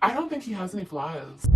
I don't think he has any flaws.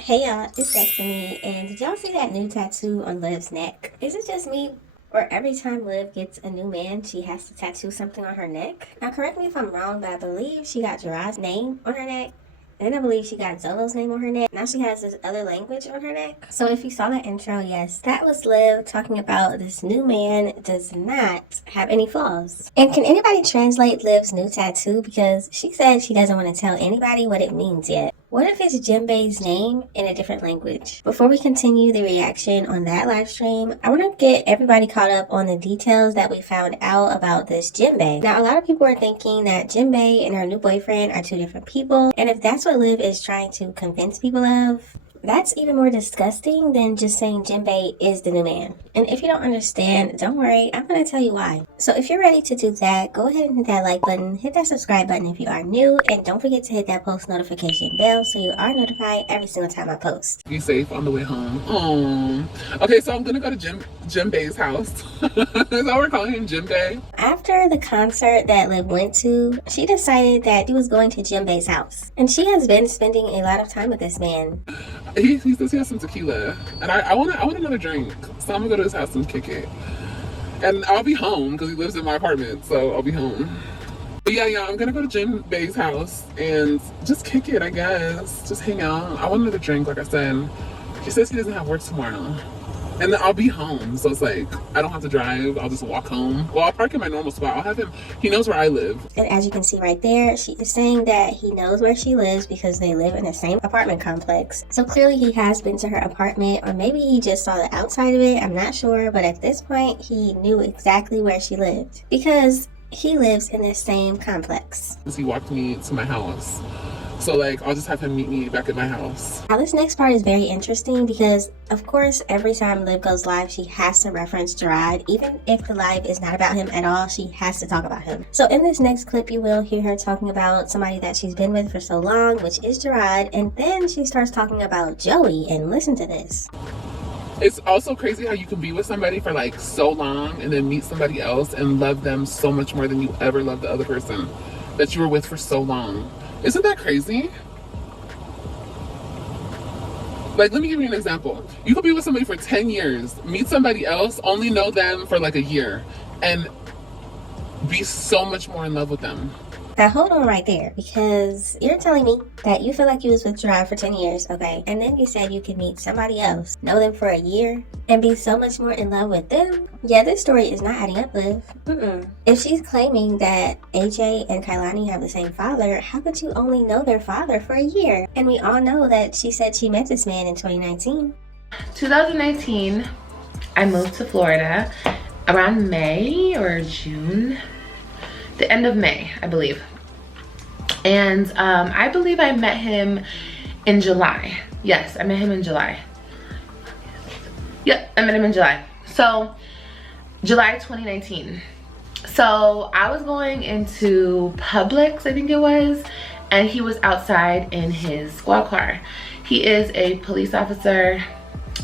Hey y'all, it's Destiny, and did y'all see that new tattoo on Liv's neck? Is it just me, or every time Liv gets a new man, she has to tattoo something on her neck? Now correct me if I'm wrong, but I believe she got Gerard's name on her neck, and then I believe she got Zolo's name on her neck. Now she has this other language on her neck. So if you saw that intro, yes, that was Liv talking about this new man does not have any flaws. And can anybody translate Liv's new tattoo? Because she said she doesn't want to tell anybody what it means yet. What if it's Jinbei's name in a different language? Before we continue the reaction on that live stream, I want to get everybody caught up on the details that we found out about this Jinbei. Now, a lot of people are thinking that Jinbei and her new boyfriend are two different people, and if that's what Liv is trying to convince people of, that's even more disgusting than just saying Jinbei is the new man. And if you don't understand, don't worry, I'm going to tell you why. So if you're ready to do that, go ahead and hit that like button, hit that subscribe button if you are new, and don't forget to hit that post notification bell so you are notified every single time I post. Be safe on the way home. Okay, so I'm gonna go to Jinbei's house. Is that what we're calling him, Jinbei? After the concert that Liv went to, she decided that she was going to Jinbei's house. And she has been spending a lot of time with this man. He says he has some tequila, and I want another drink, so I'm gonna go to his house and kick it. And I'll be home because he lives in my apartment, so I'll be home. But yeah, I'm gonna go to Jinbei's house and just kick it, I guess. Just hang out. I want another drink, like I said. He says he doesn't have work tomorrow. And then I'll be home, so it's like, I don't have to drive, I'll just walk home. Well, I'll park in my normal spot, I'll have him, he knows where I live. And as you can see right there, she is saying that he knows where she lives because they live in the same apartment complex. So clearly he has been to her apartment, or maybe he just saw the outside of it, I'm not sure, but at this point, he knew exactly where she lived. Because he lives in the same complex. He walked me to my house. So like, I'll just have him meet me back at my house. Now this next part is very interesting because, of course, every time Liv goes live, she has to reference Gerard. Even if the live is not about him at all, she has to talk about him. So in this next clip, you will hear her talking about somebody that she's been with for so long, which is Gerard. And then she starts talking about Joey, and listen to this. It's also crazy how you can be with somebody for like so long and then meet somebody else and love them so much more than you ever loved the other person that you were with for so long. Isn't that crazy? Like, let me give you an example. You could be with somebody for 10 years, meet somebody else, only know them for like a year, and be so much more in love with them. Now hold on right there, because you're telling me that you feel like you was with Gerard for 10 years, okay? And then you said you could meet somebody else, know them for a year, and be so much more in love with them? Yeah, this story is not adding up, Liv. If she's claiming that AJ and Kailani have the same father, how could you only know their father for a year? And we all know that she said she met this man in 2019. 2019, I moved to Florida around May or June. The end of May, I believe. And I believe I met him in July. Yes, I met him in July. Yep, I met him in July. So, July 2019. So, I was going into Publix, I think it was, and he was outside in his squad car. He is a police officer,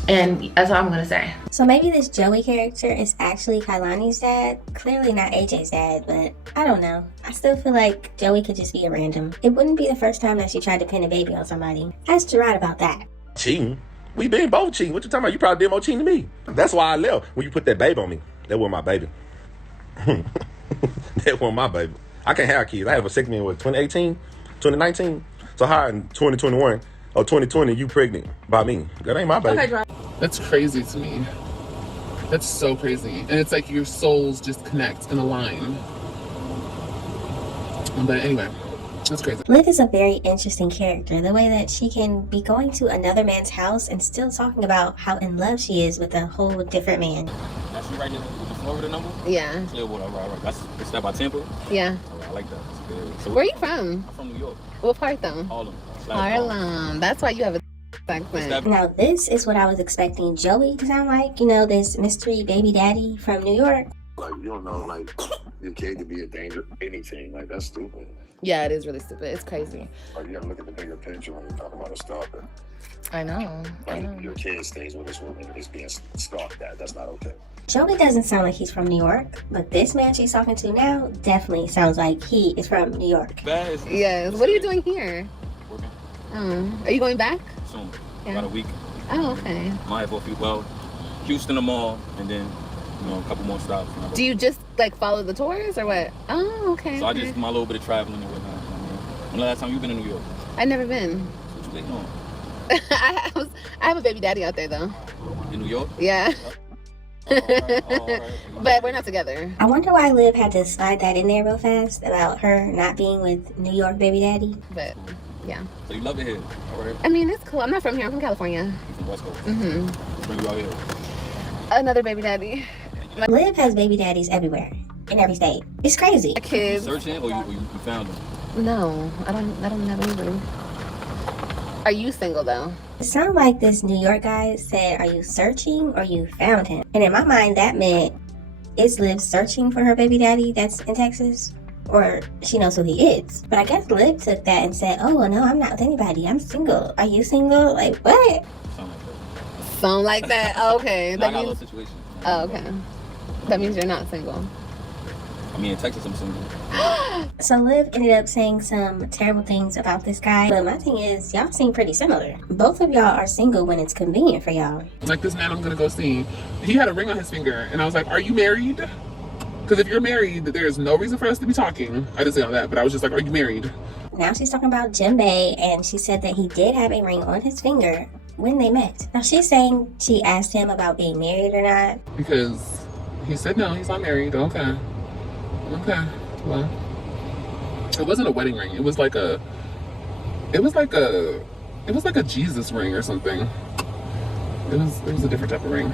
and that's all I'm gonna say. So maybe this Joey character is actually Kailani's dad. Clearly not AJ's dad, but I don't know. I still feel like Joey could just be a random. It wouldn't be the first time that she tried to pin a baby on somebody. Ask Gerard about that. Cheating? We been both cheating. What you talking about? You probably did more cheating than me. That's why I left. When you put that baby on me, that wasn't my baby. That wasn't my baby. I can't have kids. I have a second man, 2018, 2019. So how in 2021 or 2020 you pregnant by me? That ain't my baby. Okay, That's crazy to me. That's so crazy. And it's like your souls just connect and align. But anyway, that's crazy. Liv is a very interesting character. The way that she can be going to another man's house and still talking about how in love she is with a whole different man. That's you right there with the Florida number? Yeah. Yeah, well, right. That's that by Tampa? Yeah. Oh, I like that. That's good. So Where are you from? I'm from New York. What part though? Harlem. Harlem. That's why you have a accent. Now this is what I was expecting Joey to sound like. You know, this mystery baby daddy from New York. Like, you don't know, like, your kid could be a danger, anything. Like, that's stupid. Yeah, it is really stupid. It's crazy. Like, you gotta look at the bigger picture when you talk about a stalker. I know. Like, your kid stays with this woman and is being stalked at. That's not okay. Joey doesn't sound like he's from New York, but this man she's talking to now definitely sounds like he is from New York. Yes. What are you doing here? Working Are you going back? soon. Yeah. About a week. Oh, okay. Might have a few. Well, Houston, the mall, and then a couple more stops. Do you just like follow the tours or what? Oh, okay. So I okay. just do my little bit of traveling and whatnot. When the last time you been in New York? I've never been. What you waiting on? I have a baby daddy out there though. In New York? Yeah. All right. But we're not together. I wonder why Liv had to slide that in there real fast about her not being with New York baby daddy. But yeah. So you love it here? All right. I mean, it's cool. I'm not from here. I'm from California. You from West Coast? Mm-hmm. Let's bring you out here. Another baby daddy. Liv has baby daddies everywhere, in every state. It's crazy. Kids. Searching or you found them? No, I don't have anybody. Are you single though? It sounds like this New York guy said, are you searching or you found him? And in my mind, that meant, is Liv searching for her baby daddy that's in Texas? Or she knows who he is. But I guess Liv took that and said, oh, well, no, I'm not with anybody. I'm single. Are you single? Like, what? Something like that. Something like that. Oh, okay. I That got a means. little situation. Oh, okay. That means you're not single. I mean, in Texas, I'm single. So Liv ended up saying some terrible things about this guy. But my thing is, y'all seem pretty similar. Both of y'all are single when it's convenient for y'all. Like this man I'm gonna go see, he had a ring on his finger, and I was like, are you married? Because if you're married, there's no reason for us to be talking. I didn't say all that, but I was just like, are you married? Now she's talking about Jimbe, and she said that he did have a ring on his finger when they met. Now she's saying she asked him about being married or not. Because he said no, he's not married. Okay, well, it wasn't a wedding ring. It was like a Jesus ring or something. It was a different type of ring.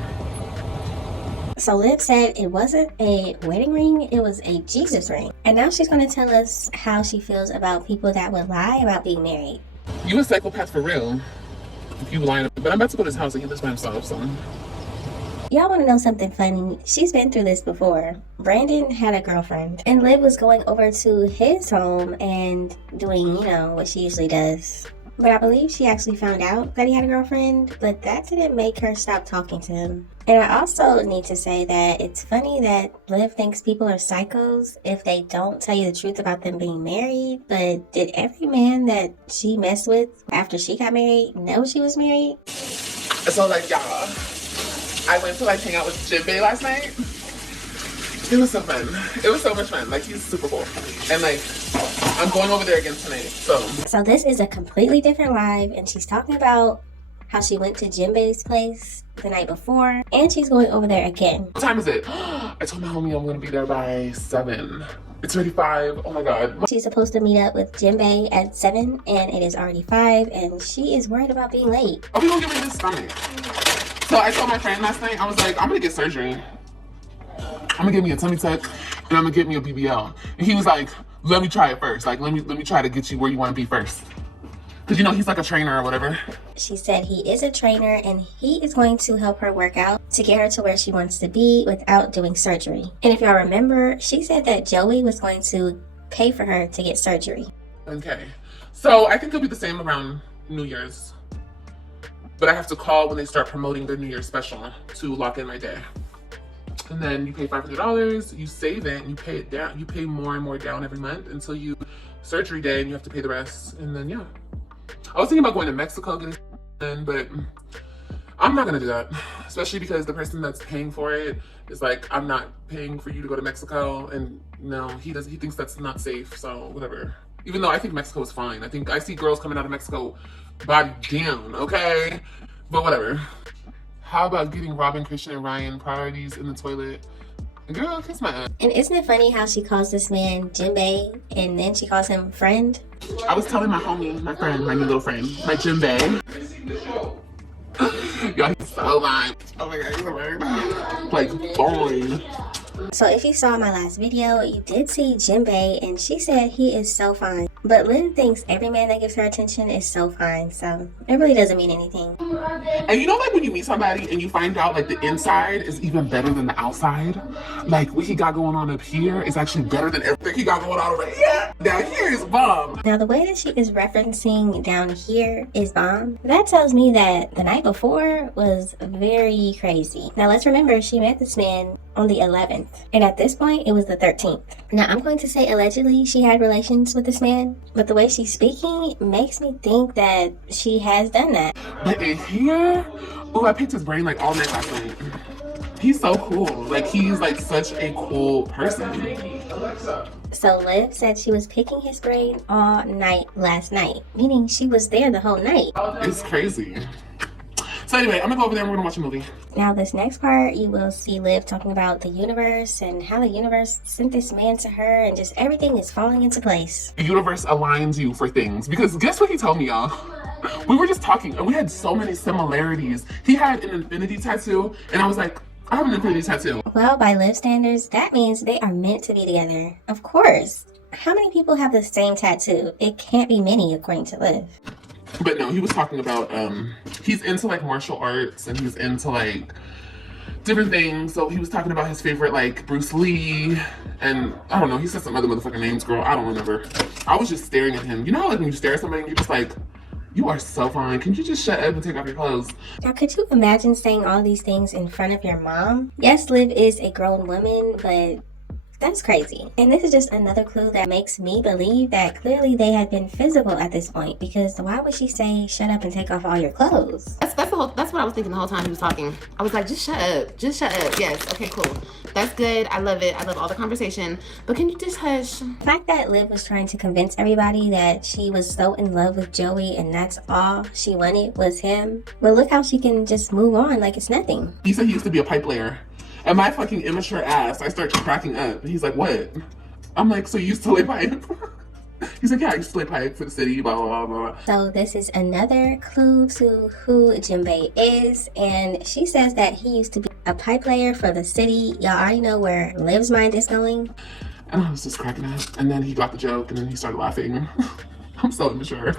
So Liv said it wasn't a wedding ring, it was a Jesus ring. And now she's going to tell us how she feels about people that would lie about being married. You a psychopath for real. If you lying, but I'm about to go to his house and he lives by himself, so. Y'all want to know something funny? She's been through this before. Brandon had a girlfriend, and Liv was going over to his home and doing, what she usually does. But I believe she actually found out that he had a girlfriend, but that didn't make her stop talking to him. And I also need to say that it's funny that Liv thinks people are psychos if they don't tell you the truth about them being married. But did every man that she messed with after she got married know she was married? So y'all, I went to hang out with Jimbe last night. It was so fun. It was so much fun. He's super cool. And I'm going over there again tonight. So this is a completely different live, and she's talking about how she went to Jimbe's place the night before, and she's going over there again. what time is it? I told my homie I'm gonna be there by 7. It's already 5. Oh my god. She's supposed to meet up with Jimbe at 7, and it is already 5, and she is worried about being late. Are we gonna get rid of this stomach? So I told my friend last night, I was like, I'm gonna get surgery. I'm gonna get me a tummy tuck, and I'm gonna get me a BBL. And he was like, let me try it first. Let me try to get you where you want to be first. Because he's like a trainer or whatever. She said he is a trainer, and he is going to help her work out to get her to where she wants to be without doing surgery. And if y'all remember, she said that Joey was going to pay for her to get surgery. Okay. So I think it'll be the same around New Year's. But I have to call when they start promoting their New Year's special to lock in my day. And then you pay $500, you save it, and you pay it down. You pay more and more down every month until you surgery day, and you have to pay the rest. And then, yeah. I was thinking about going to Mexico, getting done, but I'm not gonna do that. Especially because the person that's paying for it is like, I'm not paying for you to go to Mexico, and no, he thinks that's not safe, so whatever. Even though I think Mexico is fine. I see girls coming out of Mexico body down, okay? But whatever. How about getting Robin, Christian, and Ryan priorities in the toilet? Girl, kiss my ass. And isn't it funny how she calls this man Jimbe, and then she calls him friend? I was telling my homie, my friend, my new little friend, my Jimbe. Y'all, he's so fine. Oh my god, he's so fine. Boring. So if you saw my last video, you did see Jinbei, and she said he is so fine. But Liv thinks every man that gives her attention is so fine, so it really doesn't mean anything. And you know, like when you meet somebody and you find out like the inside is even better than the outside? Like what he got going on up here is actually better than everything he got going on over here. Down here is bomb. Now the way that she is referencing down here is bomb, that tells me that the night before was very crazy. Now let's remember, she met this man on the 11th, and at this point it was the 13th. Now I'm going to say allegedly she had relations with this man, but the way she's speaking makes me think that she has done that. But in here, oh, I picked his brain like all night last night. He's so cool. Like he's like such a cool person. So Liv said she was picking his brain all night last night, meaning she was there the whole night. It's crazy. So anyway, I'm gonna go over there and we're gonna watch a movie. Now this next part, you will see Liv talking about the universe and how the universe sent this man to her, and just everything is falling into place. The universe aligns you for things, because guess what he told me, y'all? We were just talking and we had so many similarities. He had an infinity tattoo and I was like, I have an infinity tattoo. Well, by Liv standards, that means they are meant to be together. Of course. How many people have the same tattoo? It can't be many, according to Liv. But no, he was talking about, he's into like martial arts and he's into like different things. So he was talking about his favorite like Bruce Lee and I don't know, he said some other motherfucking names, girl. I don't remember. I was just staring at him. You know how like when you stare at somebody and you're just like, you are so fine. Can you just shut up and take off your clothes? Now, could you imagine saying all these things in front of your mom? Yes, Liv is a grown woman, but that's crazy. And this is just another clue that makes me believe that clearly they had been physical at this point, because why would she say, shut up and take off all your clothes? That's what I was thinking the whole time he was talking. I was like, just shut up. Just shut up. Yes. Okay, cool. That's good. I love it. I love all the conversation. But can you just hush? The fact that Liv was trying to convince everybody that she was so in love with Joey and that's all she wanted was him. But look how she can just move on like it's nothing. He said he used to be a pipe layer. And my fucking immature ass, I start cracking up. And he's like, what? I'm like, so you used to lay pipe? He's like, yeah, I used to lay pipe for the city, blah, blah, blah, blah. So this is another clue to who Jinbei is. And she says that he used to be a pipe layer for the city. Y'all already know where Liv's mind is going. And I was just cracking up. And then he got the joke and then he started laughing. I'm so immature.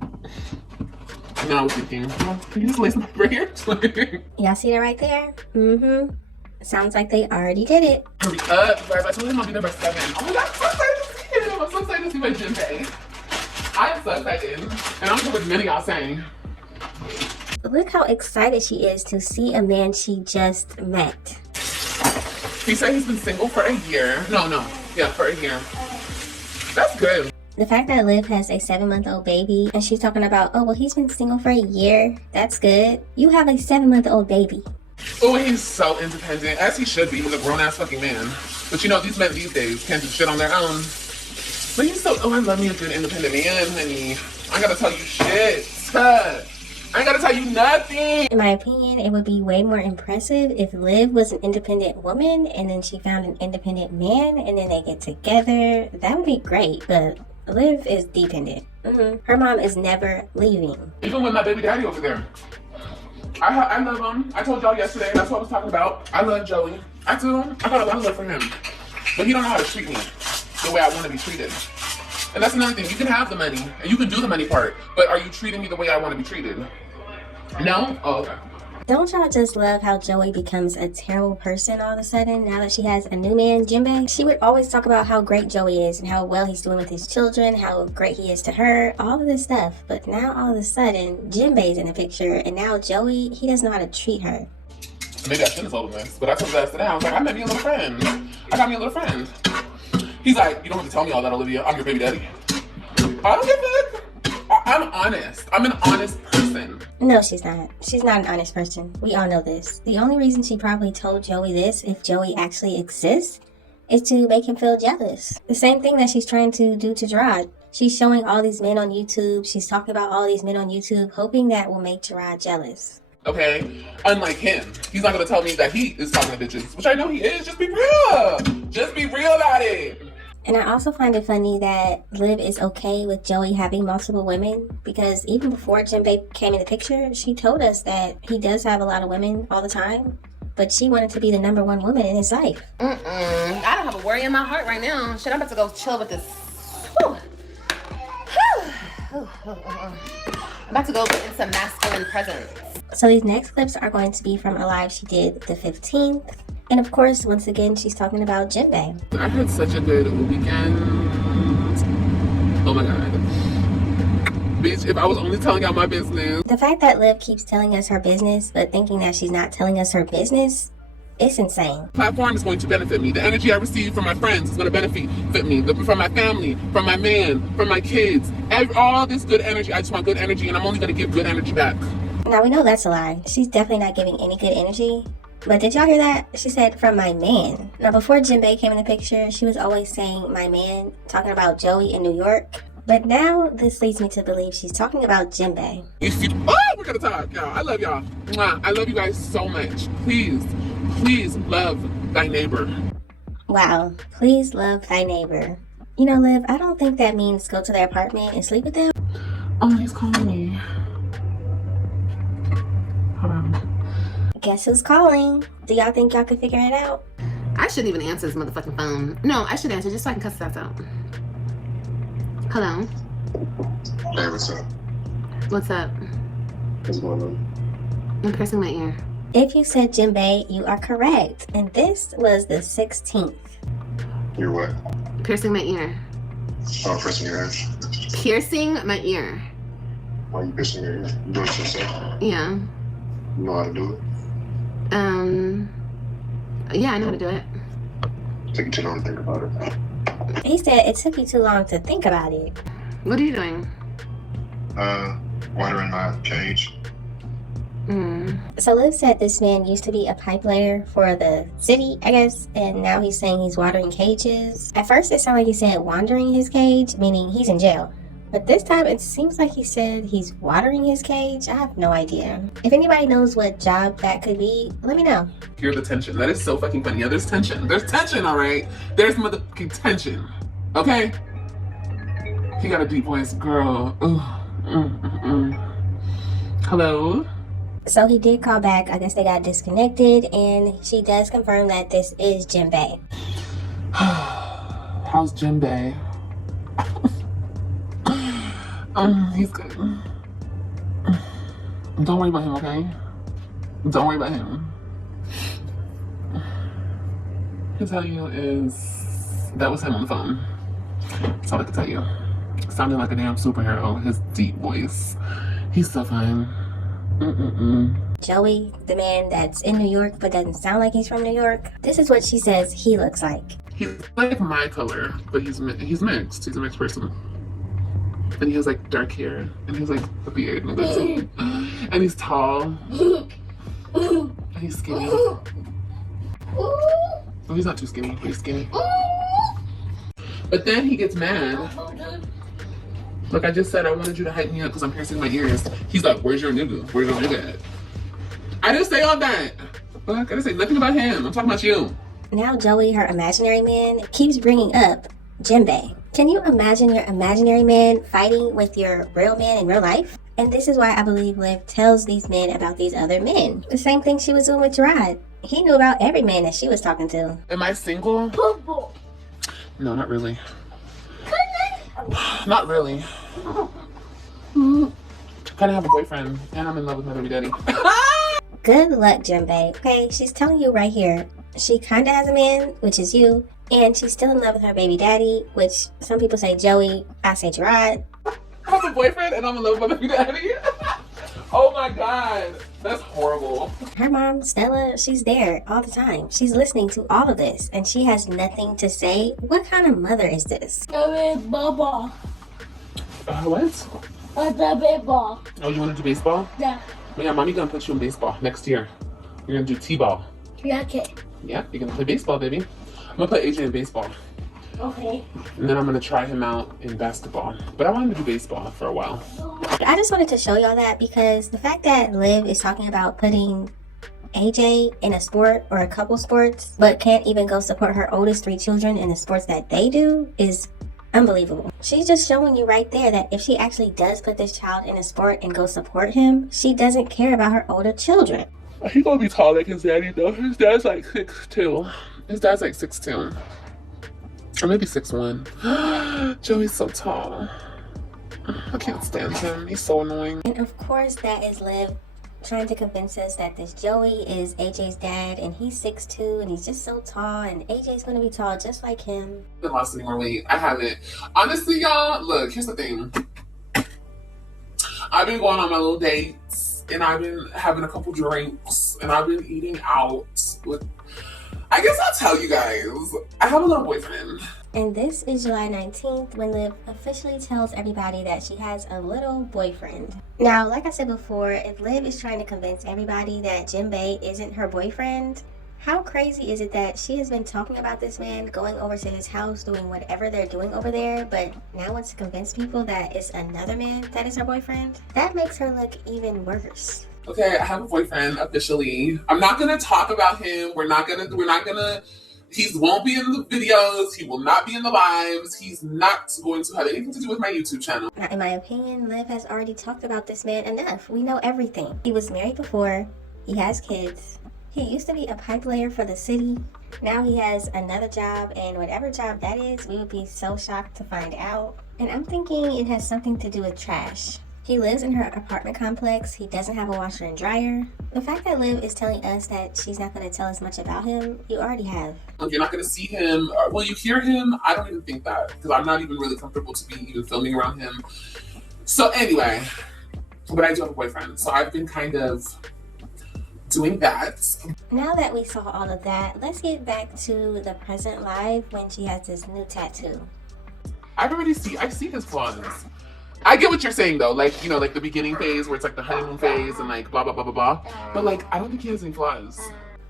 And then I was thinking, well, can you just lay some pipe right here? Y'all see that right there? Mm-hmm. Sounds like they already did it. Hurry up, guys. I told him I'll be there by 7. Oh my god, I'm so excited to see him. I'm so excited to see my Jinbei. I am so excited. And I'm sure what many y'all saying. Look how excited she is to see a man she just met. He said he's been single for a year. No. Yeah, for a year. That's good. The fact that Liv has a 7-month-old baby and she's talking about, oh, well, he's been single for a year. That's good. You have a 7-month-old baby. Oh, he's so independent, as he should be. He's a grown-ass fucking man. But you know, these men these days can't do shit on their own. But he's so, I love me a good independent man, honey. I gotta tell you shit. I ain't gotta tell you nothing. In my opinion, it would be way more impressive if Liv was an independent woman and then she found an independent man and then they get together. That would be great, but Liv is dependent. Her mom is never leaving. Even with my baby daddy over there. I love him. I told y'all yesterday, that's what I was talking about. I love Joey. I do. I got a lot of love for him. But he don't know how to treat me the way I want to be treated. And that's another thing. You can have the money, and you can do the money part, but are you treating me the way I want to be treated? No? Oh, okay. Don't y'all just love how Joey becomes a terrible person all of a sudden now that she has a new man, Jinbei? She would always talk about how great Joey is and how well he's doing with his children, how great he is to her, all of this stuff. But now all of a sudden, Jinbei's in the picture, and now Joey, he doesn't know how to treat her. Maybe I shouldn't have told him this, but I told his ass today. I was like, I met me a little friend. I got me a little friend. He's like, you don't have to tell me all that, Olivia. I'm your baby daddy. I don't give a fuck. I'm honest. I'm an honest person. No, she's not. She's not an honest person. We all know this. The only reason she probably told Joey this, if Joey actually exists, is to make him feel jealous. The same thing that she's trying to do to Gerard. She's showing all these men on YouTube. She's talking about all these men on YouTube, hoping that will make Gerard jealous. Okay? Unlike him. He's not going to tell me that he is talking to bitches, which I know he is. Just be real. Just be real about it. And I also find it funny that Liv is okay with Joey having multiple women, because even before Jinbei came in the picture, she told us that he does have a lot of women all the time. but she wanted to be the number 1 woman in his life. I don't have a worry in my heart right now. Shit, I'm about to go chill with this. Whew. I'm about to go put in some masculine presence. So these next clips are going to be from a live she did the 15th. And of course, once again, she's talking about Jinbei. I had such a good weekend. Oh my God. Bitch, if I was only telling y'all my business. The fact that Liv keeps telling us her business, but thinking that she's not telling us her business, it's insane. Platform is going to benefit me. The energy I receive from my friends is going to benefit me. From my family, from my man, from my kids. All this good energy. I just want good energy, and I'm only going to give good energy back. Now, we know that's a lie. She's definitely not giving any good energy. But did y'all hear that? She said, from my man. Now, before Jinbei came in the picture, she was always saying my man, talking about Joey in New York. But now, this leads me to believe she's talking about Jinbei. Oh, we're going to talk, y'all. I love y'all. Mwah. I love you guys so much. Please love thy neighbor. Wow. Please love thy neighbor. You know, Liv, I don't think that means go to their apartment and sleep with them. Oh, he's calling me. Hold on. Guess who's calling? Do y'all think y'all could figure it out? I shouldn't even answer this motherfucking phone. No, I should answer just so I can cuss that out. Hello? Hey, what's up? What's up? What's going on? I'm pressing my ear. If you said Jinbei, you are correct. And this was the 16th. You're what? Piercing my ear. Oh, pressing your ear. Piercing my ear. Why are you piercing your ear? You doing it yourself? Yeah. You know how to do it? Yeah, I know how to do it. Take you too long to think about it. He said it took you too long to think about it. What are you doing? Watering my cage. So Liv said this man used to be a pipe layer for the city, I guess, and now he's saying he's watering cages. At first it sounded like he said wandering his cage, meaning he's in jail. But this time it seems like he said he's watering his cage. I have no idea. If anybody knows what job that could be, let me know. Hear the tension. That is so fucking funny. Yeah, there's tension. There's tension, all right? There's motherfucking tension. Okay? He got a deep voice, girl. Hello? So he did call back. I guess they got disconnected, and she does confirm that this is Jinbei. How's Jinbei? He's good. Don't worry about him, okay? Don't worry about him. I can tell you is that was him on the phone. That's all I can tell you. Sounding like a damn superhero. His deep voice. He's so fine. Joey, the man that's in New York but doesn't sound like he's from New York. This is what she says he looks like. He's like my color, but he's mixed. He's a mixed person. And he has like dark hair, and he has like a beard, and he's tall, and he's skinny. Oh, he's not too skinny, but he's skinny. But then he gets mad. Look, I just said I wanted you to hype me up because I'm piercing my ears. He's like, where's your nigga? Where's your nigga at? I didn't say all that. Fuck, I didn't say nothing about him. I'm talking about you. Now Joey, her imaginary man, keeps bringing up Jinbei. Can you imagine your imaginary man fighting with your real man in real life? And this is why I believe Liv tells these men about these other men. The same thing she was doing with Gerard. He knew about every man that she was talking to. Am I single? No, not really. Not really. Kind of have a boyfriend, and I'm in love with my baby daddy. Good luck, Jinbei. Okay, she's telling you right here. She kind of has a man, which is you, and she's still in love with her baby daddy, which some people say Joey, I say Gerard. I have a boyfriend, and I'm in love with my baby daddy. Oh my god, that's horrible. Her mom, Stella, she's there all the time. She's listening to all of this, and she has nothing to say. What kind of mother is this? Baba. What? The baseball. Oh, you want to do baseball? Yeah. Yeah, mommy gonna put you in baseball next year. You're gonna do t-ball. Yeah, okay. Yeah, you're gonna play baseball, baby. I'm gonna put AJ in baseball. Okay. And then I'm gonna try him out in basketball. But I wanted to do baseball for a while. I just wanted to show y'all that because the fact that Liv is talking about putting AJ in a sport or a couple sports, but can't even go support her oldest 3 children in the sports that they do is unbelievable. She's just showing you right there that if she actually does put this child in a sport and go support him, she doesn't care about her older children. He gonna be tall like his daddy though. His dad's like 6'2". His dad's like 6'2". Or maybe 6'1". Joey's so tall. I can't stand him. He's so annoying. And of course, that is Liv trying to convince us that this Joey is AJ's dad, and he's 6'2", and he's just so tall, and AJ's gonna be tall just like him. I haven't lost any more weight. I haven't. Honestly, y'all, look, here's the thing. I've been going on my little dates, and I've been having a couple drinks, and I've been eating out with... I guess I'll tell you guys, I have a little boyfriend. And this is July 19th when Liv officially tells everybody that she has a little boyfriend. Now, like I said before, if Liv is trying to convince everybody that Jim Bay isn't her boyfriend, how crazy is it that she has been talking about this man, going over to his house, doing whatever they're doing over there, but now wants to convince people that it's another man that is her boyfriend? That makes her look even worse. Okay, I have a boyfriend officially. I'm not gonna talk about him. We're not gonna, he won't be in the videos. He will not be in the lives. He's not going to have anything to do with my YouTube channel. Now, in my opinion, Liv has already talked about this man enough. We know everything. He was married before. He has kids. He used to be a pipe layer for the city. Now he has another job, and whatever job that is, we would be so shocked to find out. And I'm thinking it has something to do with trash. He lives in her apartment complex. He doesn't have a washer and dryer. The fact that Liv is telling us that she's not going to tell us much about him, you already have. You're not going to see him. Will you hear him? I don't even think that, because I'm not even really comfortable to be even filming around him. So anyway, but I do have a boyfriend. So I've been kind of doing that. Now that we saw all of that, let's get back to the present live when she has this new tattoo. I see his flaws. I get what you're saying though, like, you know, like the beginning phase where it's like the honeymoon phase and like blah, blah, blah, blah, blah. But like, I don't think he has any flaws.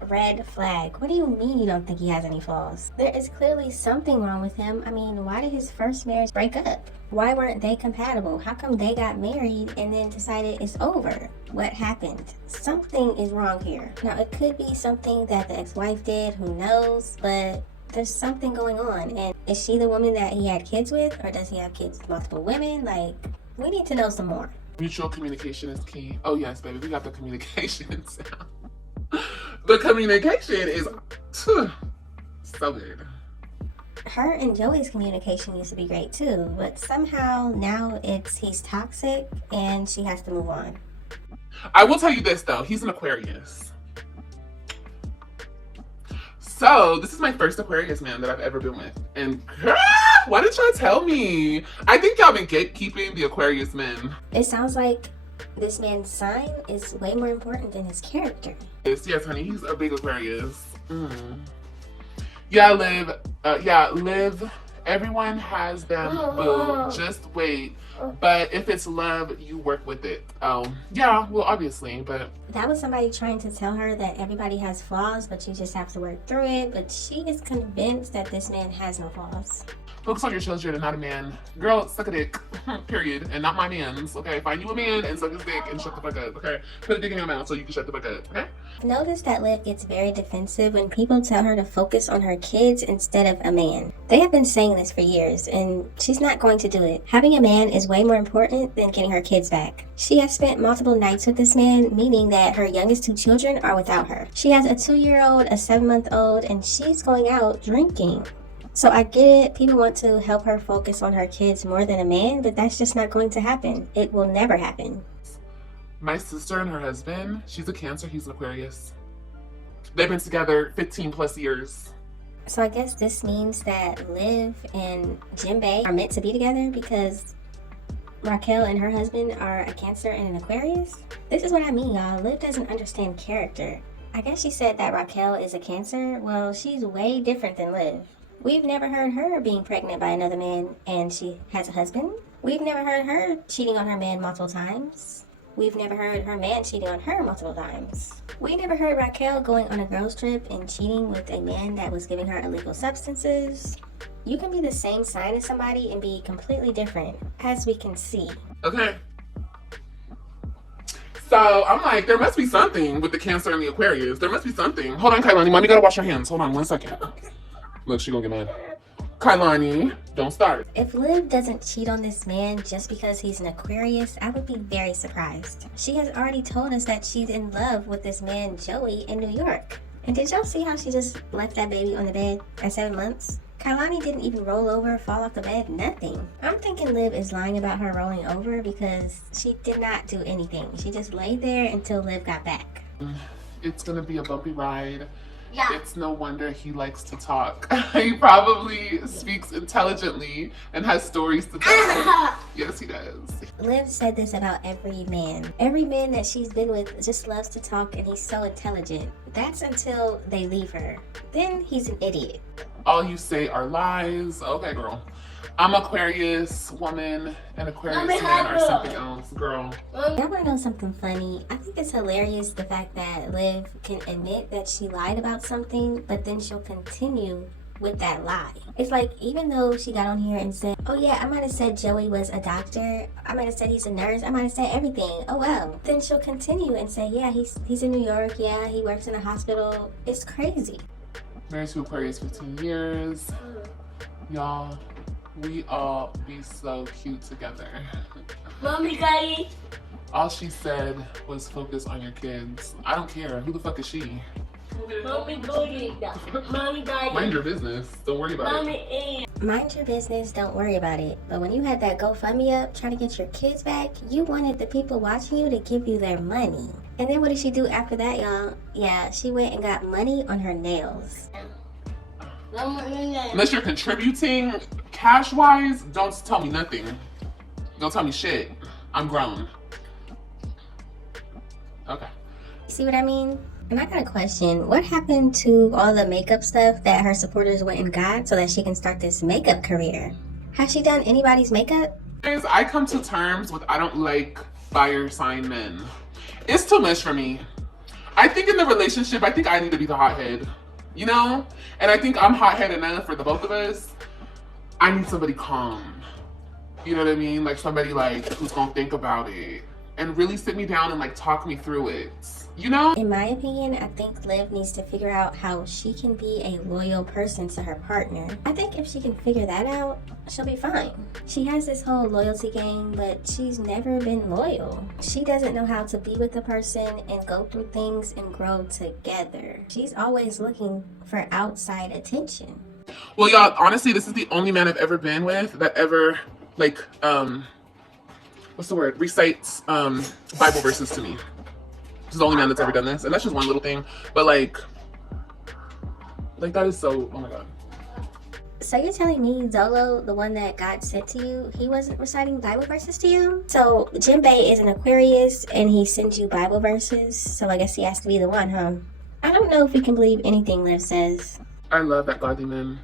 Red flag. What do you mean you don't think he has any flaws? There is clearly something wrong with him. I mean, why did his first marriage break up? Why weren't they compatible? How come they got married and then decided it's over? What happened? Something is wrong here. Now, it could be something that the ex-wife did, who knows, but there's something going on. And is she the woman that he had kids with, or does he have kids with multiple women? Like, we need to know some more. Mutual communication is key. Oh yes, baby, we got the communication down. The communication is so good. Her and Joey's communication used to be great too, but somehow now he's toxic and she has to move on. I will tell you this though, he's an Aquarius. So, this is my first Aquarius man that I've ever been with. And why didn't y'all tell me? I think y'all been gatekeeping the Aquarius men. It sounds like this man's sign is way more important than his character. Yes, honey, he's a big Aquarius. Yeah, Liv. Everyone has them, boo. Just wait. But if it's love, you work with it. Oh, yeah, well, obviously, but... That was somebody trying to tell her that everybody has flaws, but you just have to work through it. But she is convinced that this man has no flaws. Focus on your children and not a man. Girl, suck a dick. Period. And not my man's. Okay, find you a man and suck his dick and shut the fuck up. Okay, put a dick in your mouth so you can shut the fuck up. Okay? Notice that Liv gets very defensive when people tell her to focus on her kids instead of a man. They have been saying this for years, and she's not going to do it. Having a man is way more important than getting her kids back. She has spent multiple nights with this man, meaning that her youngest 2 children are without her. She has a 2-year-old, a 7-month-old, and she's going out drinking. So I get it, people want to help her focus on her kids more than a man, but that's just not going to happen. It will never happen. My sister and her husband, she's a Cancer, he's an Aquarius. They've been together 15 plus years. So I guess this means that Liv and Jim Bay are meant to be together because Raquel and her husband are a Cancer and an Aquarius? This is what I mean, y'all. Liv doesn't understand character. I guess she said that Raquel is a Cancer. Well, she's way different than Liv. We've never heard her being pregnant by another man and she has a husband. We've never heard her cheating on her man multiple times. We've never heard her man cheating on her multiple times. We never heard Raquel going on a girls trip and cheating with a man that was giving her illegal substances. You can be the same sign as somebody and be completely different, as we can see. Okay. So I'm like, there must be something with the Cancer and the Aquarius. There must be something. Hold on, Kailani, mommy gotta wash her hands. Hold on 1 second. Look, she gonna get mad. Kailani, don't start. If Liv doesn't cheat on this man just because he's an Aquarius, I would be very surprised. She has already told us that she's in love with this man Joey in New York. And did y'all see how she just left that baby on the bed at 7 months? Kailani didn't even roll over, fall off the bed, nothing. I'm thinking Liv is lying about her rolling over because she did not do anything. She just laid there until Liv got back. It's gonna be a bumpy ride. Yeah. It's no wonder he likes to talk. He probably speaks intelligently and has stories to tell. Yes, he does. Liv said this about every man. Every man that she's been with just loves to talk and he's so intelligent. That's until they leave her. Then he's an idiot. All you say are lies. Okay, girl. I'm Aquarius woman and Aquarius man are something else, girl. Y'all wanna know something funny? I think it's hilarious the fact that Liv can admit that she lied about something, but then she'll continue with that lie. It's like, even though she got on here and said, oh yeah, I might have said Joey was a doctor, I might have said he's a nurse, I might have said everything, oh well. Then she'll continue and say, yeah, he's in New York, yeah, he works in a hospital. It's crazy. Married to Aquarius 15 years. Y'all, we all be so cute together. Mommy, daddy. All she said was focus on your kids. I don't care. Who the fuck is she? Mommy, daddy. Mommy, daddy. Mind your business. Don't worry about it. Mommy, Mind your business, don't worry about it. But when you had that GoFundMe up trying to get your kids back, you wanted the people watching you to give you their money. And then what did she do after that, y'all? Yeah, she went and got money on her nails. Unless you're contributing cash-wise, don't tell me nothing. Don't tell me shit. I'm grown. Okay. See what I mean? And I got a question. What happened to all the makeup stuff that her supporters went and got so that she can start this makeup career? Has she done anybody's makeup? Guys, I come to terms with I don't like fire sign men. It's too much for me. I think in the relationship, I think I need to be the hothead. You know? And I think I'm hot-headed enough for the both of us. I need somebody calm. You know what I mean? Like somebody like who's gonna think about it and really sit me down and like talk me through it. You know? In my opinion, I think Liv needs to figure out how she can be a loyal person to her partner. I think if she can figure that out, she'll be fine. She has this whole loyalty game, but she's never been loyal. She doesn't know how to be with a person and go through things and grow together. She's always looking for outside attention. Well, y'all, honestly, this is the only man I've ever been with that ever, like, what's the word? Recites Bible verses to me. This is the only man that's ever done this. And that's just one little thing. But like that is so, oh my God. So you're telling me Zolo, the one that God sent to you, he wasn't reciting Bible verses to you? So Jinbei is an Aquarius and he sends you Bible verses. So I guess he has to be the one, huh? I don't know if we can believe anything Liv says. I love that godly men.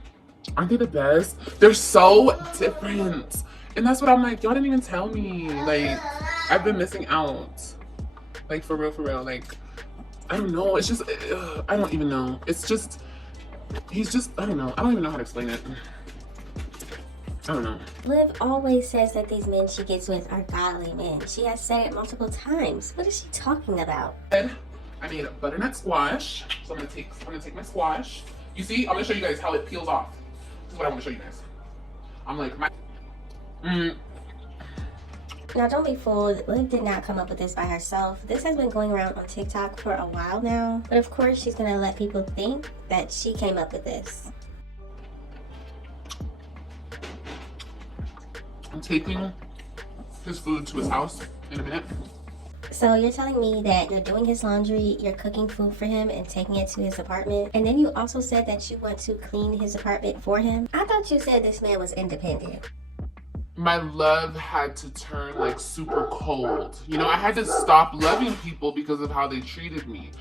Aren't they the best? They're so different. And that's what I'm like, y'all didn't even tell me. Like, I've been missing out. Like, for real. Like, I don't know. It's just, I don't even know. It's just, he's just, I don't know. I don't even know how to explain it. I don't know. Liv always says that these men she gets with are godly men. She has said it multiple times. What is she talking about? I made a butternut squash. So I'm gonna take my squash. You see, I'm gonna show you guys how it peels off. This is what I want to show you guys. I'm like, Now don't be fooled, Liv did not come up with this by herself. This has been going around on TikTok for a while now. But of course she's gonna let people think that she came up with this. I'm taking his food to his house in a minute. So you're telling me that you're doing his laundry, you're cooking food for him and taking it to his apartment, and then you also said that you want to clean his apartment for him? I thought you said this man was independent. My love had to turn like super cold. You know, I had to stop loving people because of how they treated me.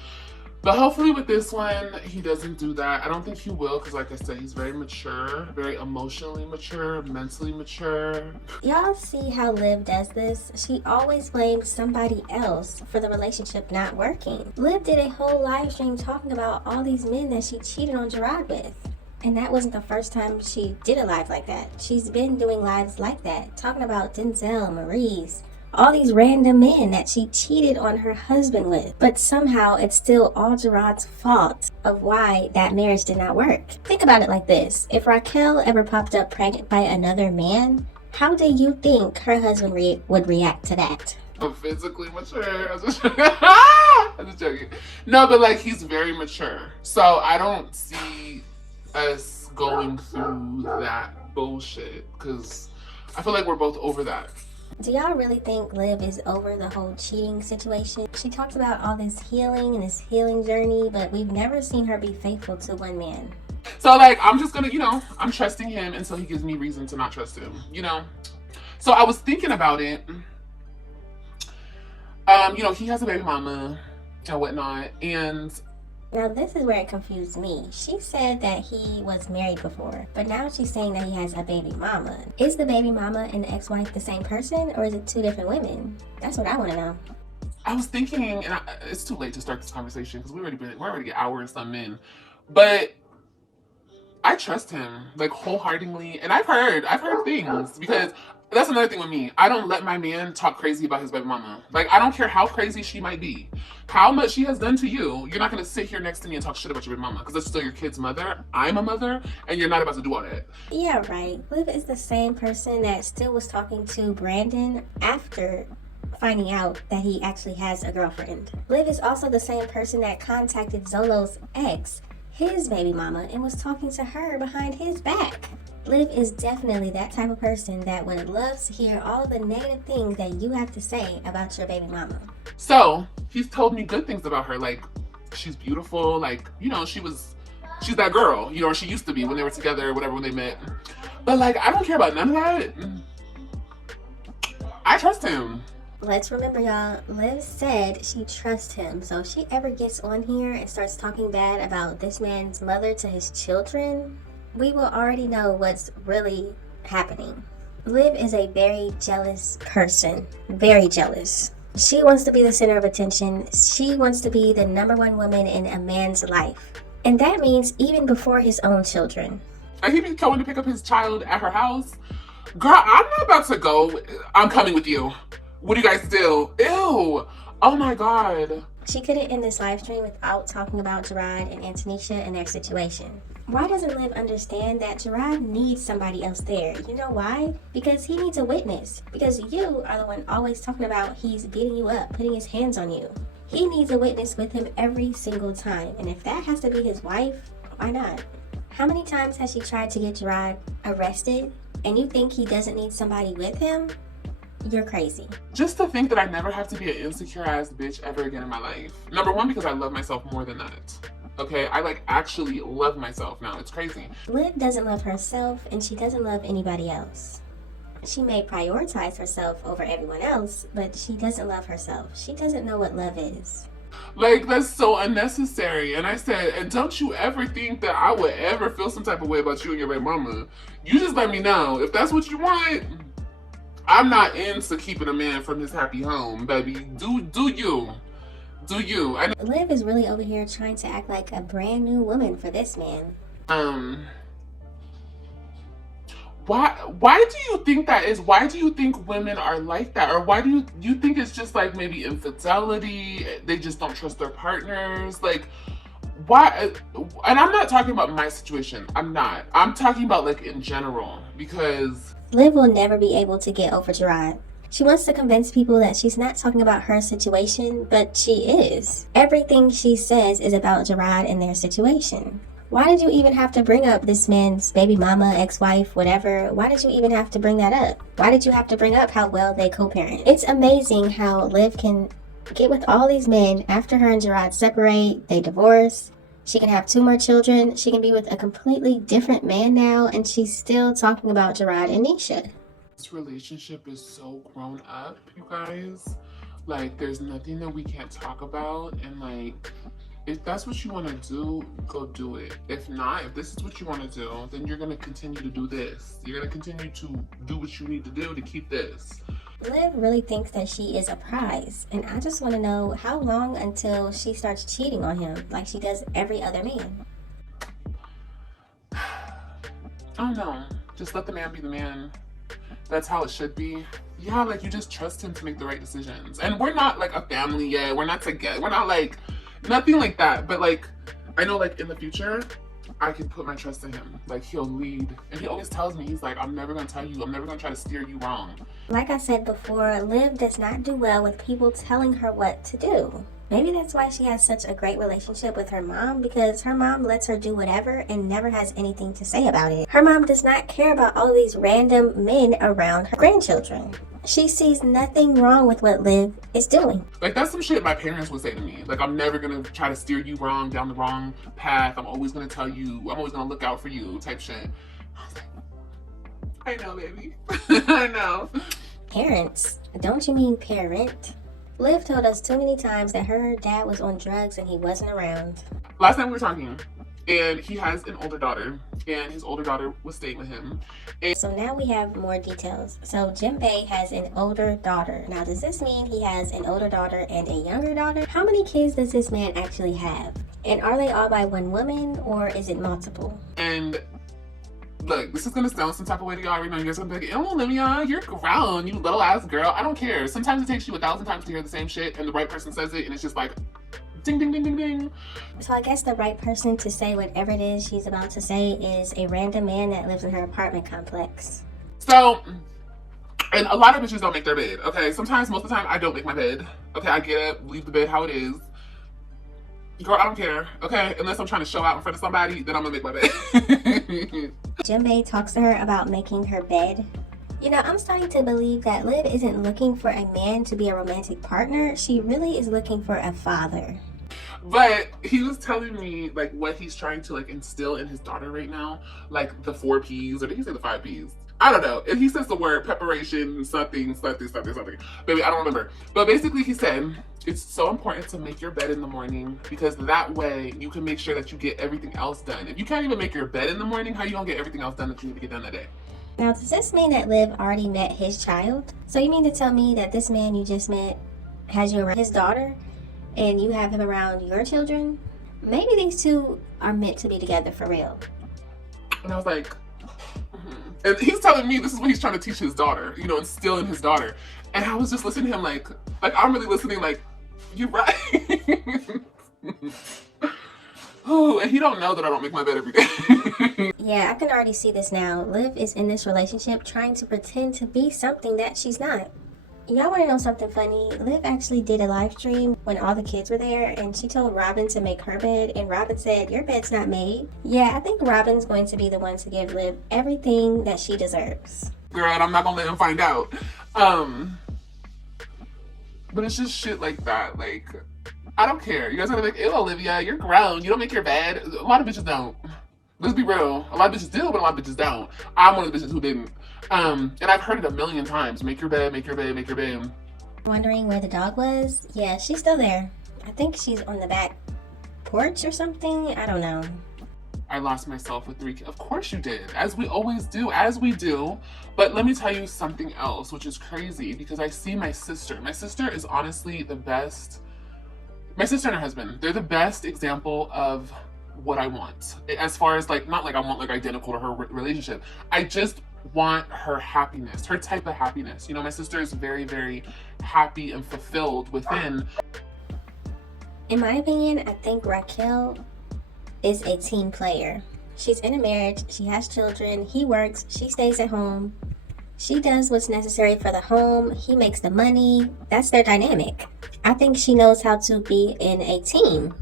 But hopefully with this one, he doesn't do that. I don't think he will because like I said, he's very mature, very emotionally mature, mentally mature. Y'all see how Liv does this? She always blames somebody else for the relationship not working. Liv did a whole live stream talking about all these men that she cheated on Gerard with. And that wasn't the first time she did a live like that. She's been doing lives like that, talking about Denzel, Maurice, all these random men that she cheated on her husband with. But somehow it's still all Gerard's fault of why that marriage did not work. Think about it like this. If Raquel ever popped up pregnant by another man, how do you think her husband would react to that? Physically mature. I'm just joking. No, but like he's very mature. So I don't see us going through that bullshit because I feel like we're both over that. Do y'all really think Liv is over the whole cheating situation? She talks about all this healing and this healing journey, but we've never seen her be faithful to one man. So like I'm just gonna, I'm trusting him until he gives me reason to not trust him, So I was thinking about it. He has a baby mama and whatnot, and now this is where it confused me. She said that he was married before, but now she's saying that he has a baby mama. Is the baby mama and the ex-wife the same person, or is it two different women? That's what I want to know. I was thinking, and it's too late to start this conversation because we're already an hour and some in, but I trust him like wholeheartedly, and I've heard things because that's another thing with me. I don't let my man talk crazy about his baby mama. Like I don't care how crazy she might be, how much she has done to you. You're not gonna sit here next to me and talk shit about your baby mama because that's still your kid's mother. I'm a mother, and you're not about to do all that. Yeah, right. Liv is the same person that still was talking to Brandon after finding out that he actually has a girlfriend. Liv is also the same person that contacted Zolo's ex, his baby mama, and was talking to her behind his back. Liv is definitely that type of person that would love to hear all the negative things that you have to say about your baby mama. So he's told me good things about her, like she's beautiful, like she's that girl, or she used to be when they were together, whatever, when they met. But like I don't care about none of that. I trust him. Let's remember, y'all, Liv said she trusts him. So if she ever gets on here and starts talking bad about this man's mother to his children, we will already know what's really happening. Liv is a very jealous person. Very jealous. She wants to be the center of attention. She wants to be the number one woman in a man's life. And that means even before his own children. And he be going to pick up his child at her house. Girl, I'm not about to go. I'm coming with you. What do you guys do? Ew. Oh my God. She couldn't end this live stream without talking about Gerard and Antonisha and their situation. Why doesn't Liv understand that Gerard needs somebody else there? You know why? Because he needs a witness. Because you are the one always talking about he's beating you up, putting his hands on you. He needs a witness with him every single time. And if that has to be his wife, why not? How many times has she tried to get Gerard arrested and you think he doesn't need somebody with him? You're crazy. Just to think that I never have to be an insecure ass bitch ever again in my life. Number one, because I love myself more than that. Okay, I actually love myself now. It's crazy. Liv doesn't love herself and she doesn't love anybody else. She may prioritize herself over everyone else, but she doesn't love herself. She doesn't know what love is. Like, that's so unnecessary. And I said, and don't you ever think that I would ever feel some type of way about you and your baby mama. You just let me know. If that's what you want, I'm not into keeping a man from his happy home, baby. Do you. Liv is really over here trying to act like a brand new woman for this man. Why do you think that is? Why do you think women are like that? Or why do you think it's just like maybe infidelity? They just don't trust their partners? Like, why? And I'm not talking about my situation. I'm not. I'm talking about like in general, because Liv will never be able to get over Gerard. She wants to convince people that she's not talking about her situation, but she is. Everything she says is about Gerard and their situation. Why did you even have to bring up this man's baby mama, ex-wife, whatever? Why did you even have to bring that up? Why did you have to bring up how well they co-parent? It's amazing how Liv can get with all these men after her and Gerard separate, they divorce. She can have 2 more children. She can be with a completely different man now, and she's still talking about Gerard and Nisha. This relationship is so grown up, you guys. Like, there's nothing that we can't talk about, and like, if that's what you want to do, go do it. If not, if this is what you want to do, then you're going to continue to do this. You're going to continue to do what you need to do to keep this. Liv really thinks that she is a prize, and I just want to know how long until she starts cheating on him like she does every other man. I don't know. Just let the man be the man. that's how it should be. Yeah, like you just trust him to make the right decisions. And we're not like a family yet. We're not together. We're not like nothing like that. But like I know like in the future, I can put my trust in him. Like he'll lead. And he always tells me, he's like, I'm never gonna tell you, I'm never gonna try to steer you wrong. Like I said before, Liv does not do well with people telling her what to do. Maybe that's why she has such a great relationship with her mom, because her mom lets her do whatever and never has anything to say about it. Her mom does not care about all these random men around her grandchildren. She sees nothing wrong with what Liv is doing. Like that's some shit my parents would say to me. Like I'm never gonna try to steer you wrong down the wrong path. I'm always gonna tell you, I'm always gonna look out for you type shit. I know, baby. I know. Parents? Don't you mean parent? Liv told us too many times that her dad was on drugs and he wasn't around. Last time we were talking, and he has an older daughter, and his older daughter was staying with him. And so now we have more details. So Jinbei has an older daughter. Now does this mean he has an older daughter and a younger daughter? How many kids does this man actually have? And are they all by one woman or is it multiple? And look, this is gonna sound some type of way to y'all. I already know you guys are gonna be like, oh, Olivia, you're grown, you little ass girl. I don't care. Sometimes it takes you 1,000 times to hear the same shit, and the right person says it, and it's just like, ding, ding, ding, ding, ding. So I guess the right person to say whatever it is she's about to say is a random man that lives in her apartment complex. So, and a lot of bitches don't make their bed, okay? Sometimes, most of the time, I don't make my bed. Okay, I get up, leave the bed how it is. Girl, I don't care, okay? Unless I'm trying to show out in front of somebody, then I'm gonna make my bed. Jinbei talks to her about making her bed. You know, I'm starting to believe that Liv isn't looking for a man to be a romantic partner. She really is looking for a father. But he was telling me like what he's trying to like instill in his daughter right now, like the 4 P's, or did he say the 5 P's? I don't know. And he says the word preparation, something. Baby, I don't remember. But basically he said, it's so important to make your bed in the morning because that way you can make sure that you get everything else done. If you can't even make your bed in the morning, how you gonna get everything else done that you need to get done that day? Now, does this mean that Liv already met his child? So you mean to tell me that this man you just met has you around his daughter and you have him around your children? Maybe these two are meant to be together for real. And I was like, and he's telling me this is what he's trying to teach his daughter, you know, instill in his daughter. And I was just listening to him like I'm really listening like, you're right. Oh, and he don't know that I don't make my bed every day. Yeah, I can already see this now. Liv is in this relationship trying to pretend to be something that she's not. Y'all want to know something funny? Liv actually did a live stream when all the kids were there, and she told Robin to make her bed, and Robin said, your bed's not made. Yeah, I think Robin's going to be the one to give Liv everything that she deserves. Girl, and I'm not gonna let him find out. But it's just shit like that. Like, I don't care. You guys are gonna be like, ew, Olivia, you're grown. You don't make your bed. A lot of bitches don't. Let's be real. A lot of bitches do, but a lot of bitches don't. I'm one of the bitches who didn't. And I've heard it a million times. Make your bed, make your bed, make your bed. Wondering where the dog was? Yeah, she's still there. I think she's on the back porch or something. I don't know. I lost myself with 3 kids. Of course you did. As we always do. As we do. But let me tell you something else, which is crazy, because I see my sister. My sister is honestly the best. My sister and her husband, they're the best example of what I want. As far as like, not like I want like identical to her relationship. I just want her happiness, her type of happiness. You know, my sister is very, very happy and fulfilled within. In my opinion, I think Raquel is a team player. She's in a marriage, she has children, he works, she stays at home. She does what's necessary for the home, he makes the money. That's their dynamic. I think she knows how to be in a team.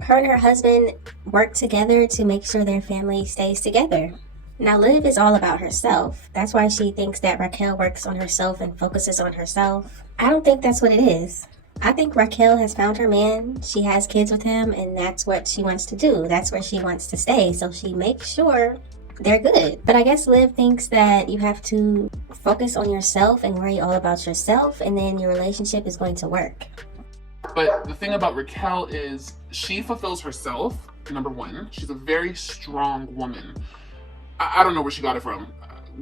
Her and her husband work together to make sure their family stays together. Now, Liv is all about herself. That's why she thinks that Raquel works on herself and focuses on herself. I don't think that's what it is. I think Raquel has found her man, she has kids with him, and that's what she wants to do. That's where she wants to stay, so she makes sure they're good. But I guess Liv thinks that you have to focus on yourself and worry all about yourself, and then your relationship is going to work. But the thing about Raquel is she fulfills herself, number one. She's a very strong woman. I don't know where she got it from.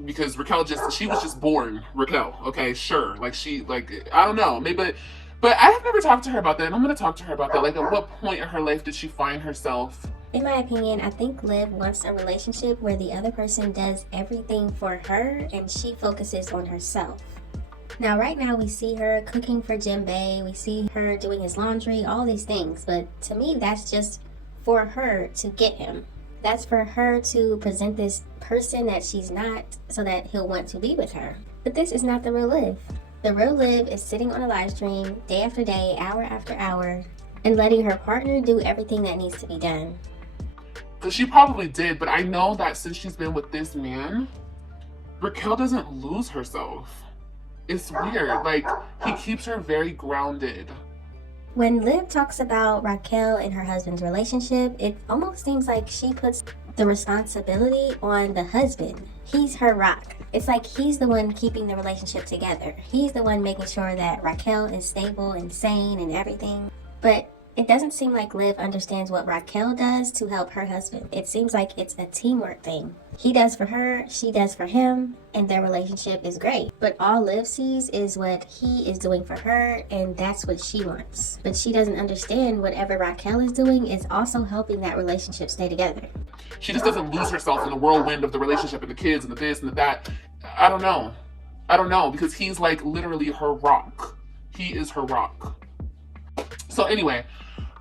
Because Raquel she was just born Raquel, okay? Sure. Like I don't know. Maybe, but I have never talked to her about that, and I'm going to talk to her about that. Like, at what point in her life did she find herself In my opinion, I think Liv wants a relationship where the other person does everything for her and she focuses on herself. Now, right now, we see her cooking for Jinbei, we see her doing his laundry, all these things, but to me, that's just for her to get him. That's for her to present this person that she's not so that he'll want to be with her. But this is not the real Liv. The real Liv is sitting on a live stream day after day, hour after hour, and letting her partner do everything that needs to be done. Because she probably did, but I know that since she's been with this man, Raquel doesn't lose herself. It's weird. Like, he keeps her very grounded. When Liv talks about Raquel and her husband's relationship, it almost seems like she puts the responsibility on the husband. He's her rock. It's like he's the one keeping the relationship together. He's the one making sure that Raquel is stable and sane and everything. But it doesn't seem like Liv understands what Raquel does to help her husband. It seems like it's a teamwork thing. He does for her, she does for him, and their relationship is great. But all Liv sees is what he is doing for her, and that's what she wants. But she doesn't understand whatever Raquel is doing is also helping that relationship stay together. She just doesn't lose herself in the whirlwind of the relationship and the kids and the this and the that. I don't know, because he's like literally her rock. He is her rock. So anyway,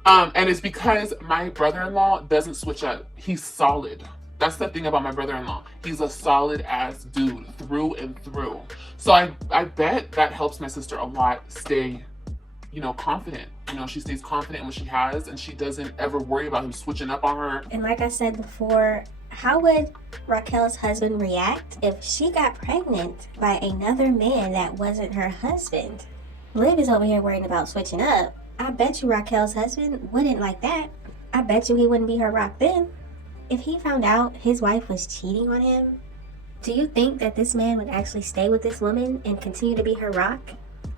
and it's because my brother-in-law doesn't switch up. He's solid. That's the thing about my brother-in-law. He's a solid ass dude through and through. So I bet that helps my sister a lot stay, confident. She stays confident in what she has and she doesn't ever worry about him switching up on her. And like I said before, how would Raquel's husband react if she got pregnant by another man that wasn't her husband? Liv is over here worrying about switching up. I bet you Raquel's husband wouldn't like that. I bet you he wouldn't be her rock then. If he found out his wife was cheating on him, do you think that this man would actually stay with this woman and continue to be her rock?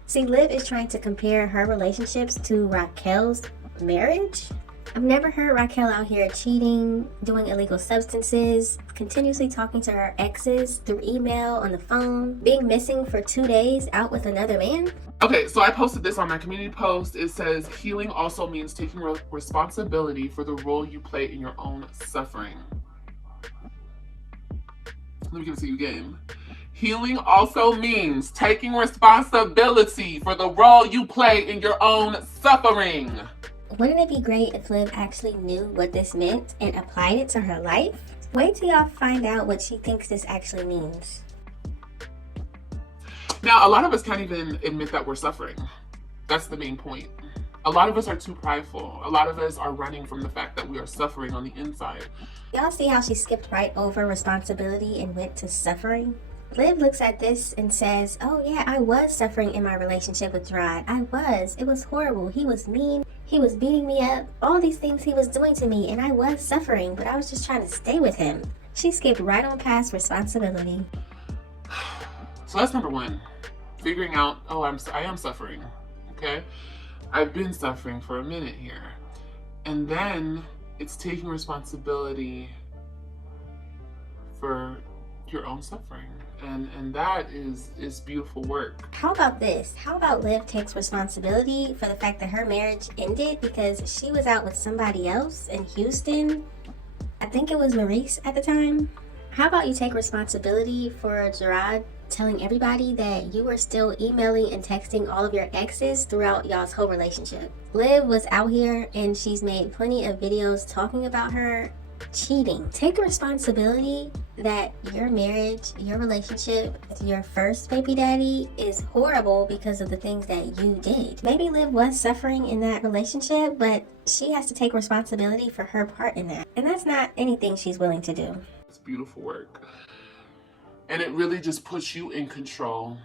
See, Liv is trying to compare her relationships to Raquel's marriage. I've never heard Raquel out here cheating, doing illegal substances, continuously talking to her exes through email, on the phone, being missing for 2 days, out with another man. Okay, so I posted this on my community post. It says, healing also means taking responsibility for the role you play in your own suffering. Let me give it to you again. Healing also means taking responsibility for the role you play in your own suffering. Wouldn't it be great if Liv actually knew what this meant and applied it to her life? Wait till y'all find out what she thinks this actually means. Now, a lot of us can't even admit that we're suffering. That's the main point. A lot of us are too prideful. A lot of us are running from the fact that we are suffering on the inside. Y'all see how she skipped right over responsibility and went to suffering? Liv looks at this and says, oh yeah, I was suffering in my relationship with Gerard. I was. It was horrible. He was mean. He was beating me up. All these things he was doing to me, and I was suffering, but I was just trying to stay with him. She skipped right on past responsibility. So that's number one. Figuring out, I am suffering, okay? I've been suffering for a minute here. And then it's taking responsibility for your own suffering. And that is beautiful work. How about this? How about Liv takes responsibility for the fact that her marriage ended because she was out with somebody else in Houston? I think it was Maurice at the time. How about you take responsibility for Gerard telling everybody that you were still emailing and texting all of your exes throughout y'all's whole relationship? Liv was out here and she's made plenty of videos talking about her cheating. Take responsibility that your marriage, your relationship with your first baby daddy is horrible because of the things that you did. Maybe Liv was suffering in that relationship, but she has to take responsibility for her part in that. And that's not anything she's willing to do. It's beautiful work. And it really just puts you in control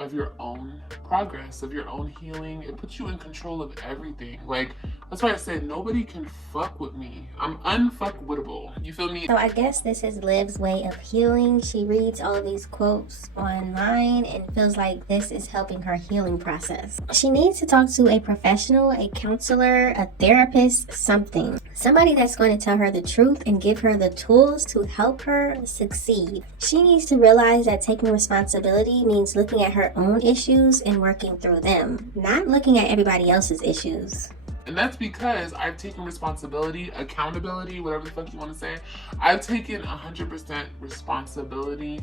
of your own progress, of your own healing. It puts you in control of everything. Like, that's why I said nobody can fuck with me. I'm unfuckwittable. You feel me? So I guess this is Liv's way of healing. She reads all of these quotes online and feels like this is helping her healing process. She needs to talk to a professional, a counselor, a therapist, something. Somebody that's going to tell her the truth and give her the tools to help her succeed. She needs to realize that taking responsibility means looking at her own issues and working through them, not looking at everybody else's issues. And that's because I've taken responsibility, accountability, whatever the fuck you want to say. I've taken 100% responsibility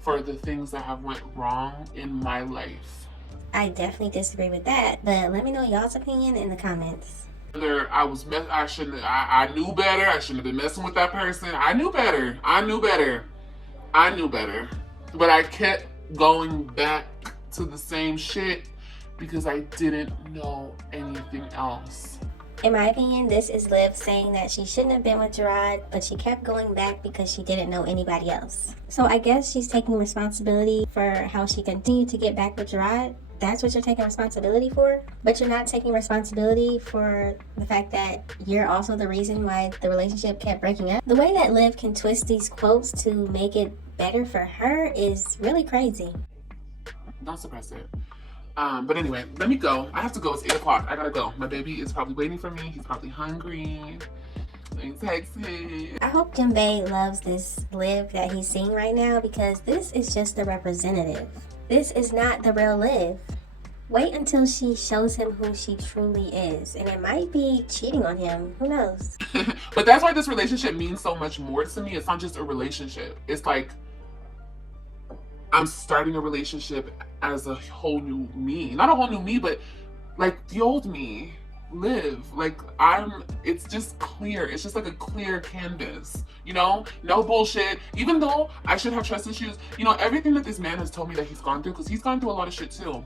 for the things that have went wrong in my life. I definitely disagree with that, but let me know y'all's opinion in the comments. Whether I knew better, I shouldn't have been messing with that person. I knew better. But I kept going back to the same shit because I didn't know anything else. In my opinion, this is Liv saying that she shouldn't have been with Gerard, but she kept going back because she didn't know anybody else. So I guess she's taking responsibility for how she continued to get back with Gerard. That's what you're taking responsibility for, but you're not taking responsibility for the fact that you're also the reason why the relationship kept breaking up. The way that Liv can twist these quotes to make it better for her is really crazy. Don't suppress it. But anyway, let me go. I have to go. It's 8 o'clock. I gotta go. My baby is probably waiting for me. He's probably hungry. He's sexy. I hope Jimbe loves this Liv that he's seeing right now, because this is just the representative. This is not the real Liv. Wait until she shows him who she truly is, and it might be cheating on him. Who knows? But that's why this relationship means so much more to me. It's not just a relationship. It's like I'm starting a relationship as a whole new me. Not a whole new me, but like the old me, Liv. Like it's just clear. It's just like a clear canvas, you know? No bullshit. Even though I should have trust issues, you know, everything that this man has told me that he's gone through, because he's gone through a lot of shit too.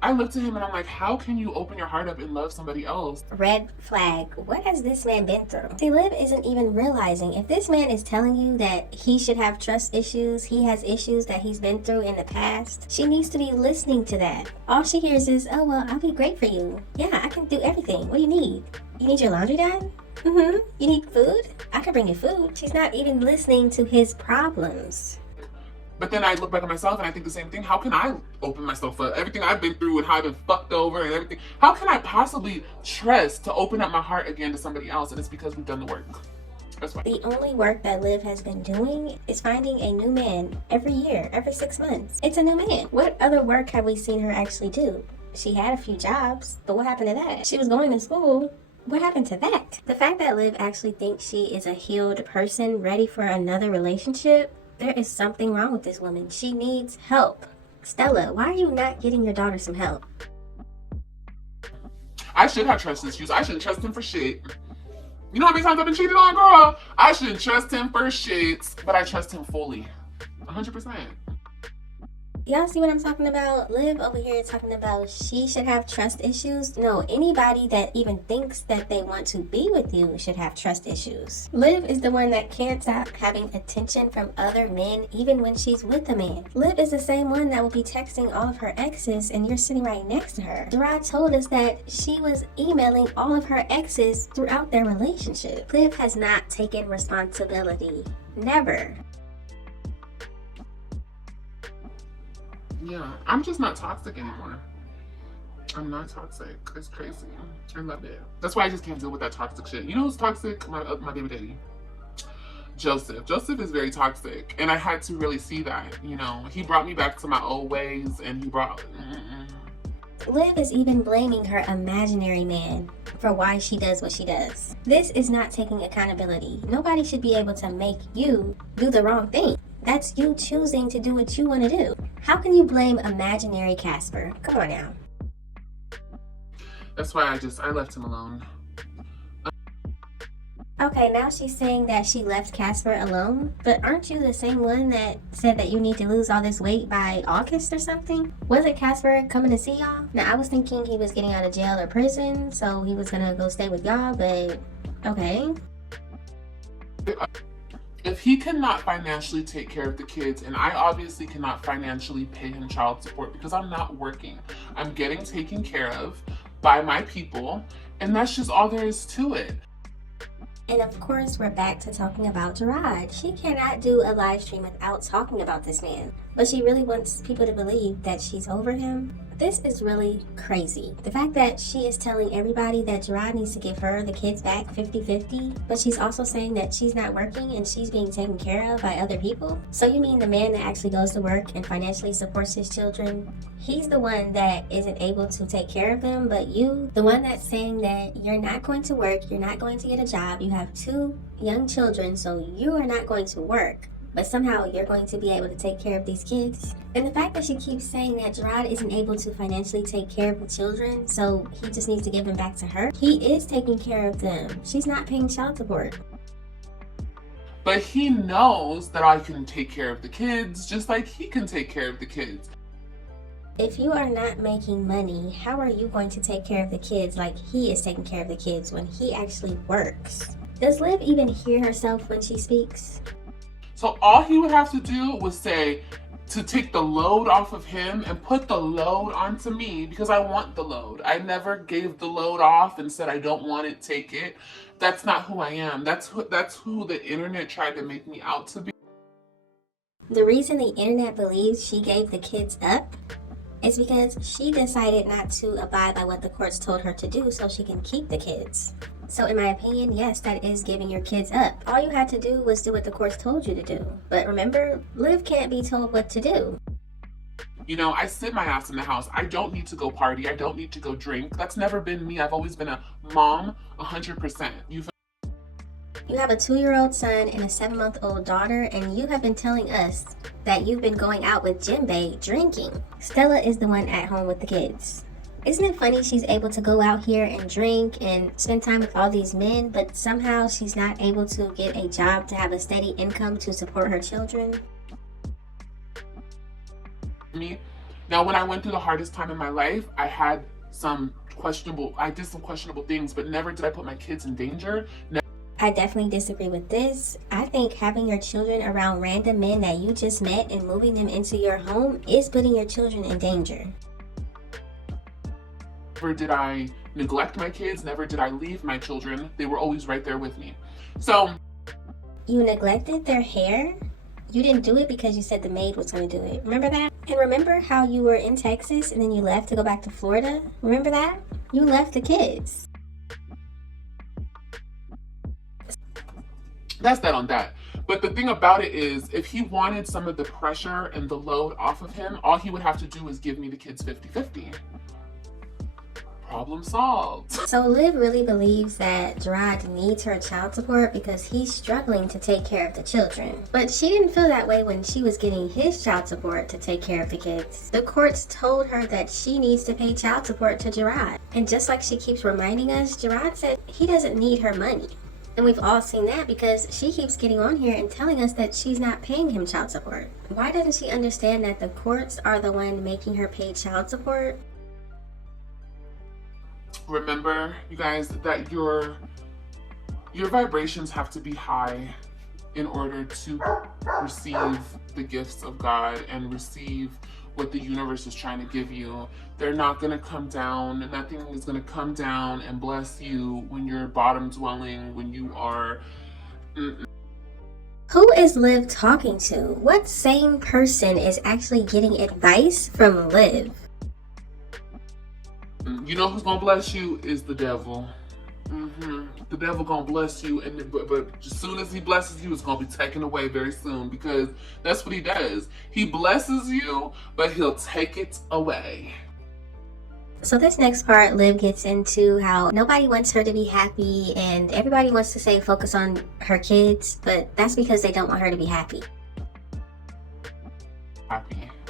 I look to him and I'm like, how can you open your heart up and love somebody else? Red flag. What has this man been through? See, Liv isn't even realizing if this man is telling you that he should have trust issues, he has issues that he's been through in the past, she needs to be listening to that. All she hears is, oh, well, I'll be great for you. Yeah, I can do everything. What do you need? You need your laundry done? You need food? I can bring you food. She's not even listening to his problems. But then I look back at myself and I think the same thing. How can I open myself up? Everything I've been through and how I've been fucked over and everything. How can I possibly trust to open up my heart again to somebody else? And it's because we've done the work. That's why. The only work that Liv has been doing is finding a new man every year, every 6 months. It's a new man. What other work have we seen her actually do? She had a few jobs, but what happened to that? She was going to school. What happened to that? The fact that Liv actually thinks she is a healed person ready for another relationship, there is something wrong with this woman. She needs help. Stella, why are you not getting your daughter some help? I should have trust issues. I shouldn't trust him for shit. You know how many times I've been cheated on, girl? I shouldn't trust him for shit, but I trust him fully. 100%. Y'all see what I'm talking about? Liv over here talking about she should have trust issues. No, anybody that even thinks that they want to be with you should have trust issues. Liv is the one that can't stop having attention from other men even when she's with a man. Liv is the same one that will be texting all of her exes and you're sitting right next to her. Gerard told us that she was emailing all of her exes throughout their relationship. Liv has not taken responsibility. Never. Yeah, I'm just not toxic anymore. I'm not toxic. It's crazy. I love it. That's why I just can't deal with that toxic shit. You know who's toxic? My baby daddy. Joseph. Joseph is very toxic. And I had to really see that, you know. He brought me back to my old ways and he brought... Liv is even blaming her imaginary man for why she does what she does. This is not taking accountability. Nobody should be able to make you do the wrong thing. That's you choosing to do what you want to do. How can you blame imaginary Casper? Come on now. That's why I left him alone. Okay, now she's saying that she left Casper alone, but aren't you the same one that said that you need to lose all this weight by August or something? Wasn't Casper coming to see y'all? Now, I was thinking he was getting out of jail or prison, so he was gonna go stay with y'all, but okay. If he cannot financially take care of the kids, and I obviously cannot financially pay him child support because I'm not working, I'm getting taken care of by my people, and that's just all there is to it. And of course, we're back to talking about Gerard. She cannot do a live stream without talking about this man. But she really wants people to believe that she's over him. This is really crazy. The fact that she is telling everybody that Gerard needs to give her the kids back 50-50, but she's also saying that she's not working and she's being taken care of by other people. So you mean the man that actually goes to work and financially supports his children, he's the one that isn't able to take care of them, but you, the one that's saying that you're not going to work, you're not going to get a job, you have 2 young children, so you are not going to work, but somehow you're going to be able to take care of these kids. And the fact that she keeps saying that Gerard isn't able to financially take care of the children, so he just needs to give them back to her. He is taking care of them. She's not paying child support. But he knows that I can take care of the kids just like he can take care of the kids. If you are not making money, how are you going to take care of the kids like he is taking care of the kids when he actually works? Does Liv even hear herself when she speaks? So all he would have to do was say to take the load off of him and put the load onto me because I want the load. I never gave the load off and said I don't want it, take it. That's not who I am. That's who the internet tried to make me out to be. The reason the internet believes she gave the kids up is because she decided not to abide by what the courts told her to do so she can keep the kids. So in my opinion, yes, that is giving your kids up. All you had to do was do what the courts told you to do. But remember, Liv can't be told what to do. You know, I sit my ass in the house. I don't need to go party. I don't need to go drink. That's never been me. I've always been a mom, 100%. You have a 2-year-old son and a 7-month-old daughter, and you have been telling us that you've been going out with Jinbei drinking. Stella is the one at home with the kids. Isn't it funny she's able to go out here and drink and spend time with all these men, but somehow she's not able to get a job to have a steady income to support her children? Me. Now, when I went through the hardest time in my life, I did some questionable things, but never did I put my kids in danger. I definitely disagree with this. I think having your children around random men that you just met and moving them into your home is putting your children in danger. Never did I neglect my kids. Never did I leave my children. They were always right there with me. So. You neglected their hair? You didn't do it because you said the maid was going to do it. Remember that? And remember how you were in Texas and then you left to go back to Florida? Remember that? You left the kids. That's that on that. But the thing about it is, if he wanted some of the pressure and the load off of him, all he would have to do is give me the kids 50-50. Problem solved. So Liv really believes that Gerard needs her child support because he's struggling to take care of the children. But she didn't feel that way when she was getting his child support to take care of the kids. The courts told her that she needs to pay child support to Gerard. And just like she keeps reminding us, Gerard said he doesn't need her money. And we've all seen that because she keeps getting on here and telling us that she's not paying him child support. Why doesn't she understand that the courts are the one making her pay child support? Remember, you guys, that your vibrations have to be high in order to receive the gifts of God and receive what the universe is trying to give you. They're not going to come down. Nothing is going to come down and bless you when you're bottom dwelling, when you are... Who is Liv talking to? What sane person is actually getting advice from Liv? You know who's gonna bless you is the devil. The devil gonna bless you, but as soon as he blesses you, it's gonna be taken away very soon because that's what he does. He blesses you, but he'll take it away. So this next part, Liv gets into how nobody wants her to be happy and everybody wants to say focus on her kids, but that's because they don't want her to be happy.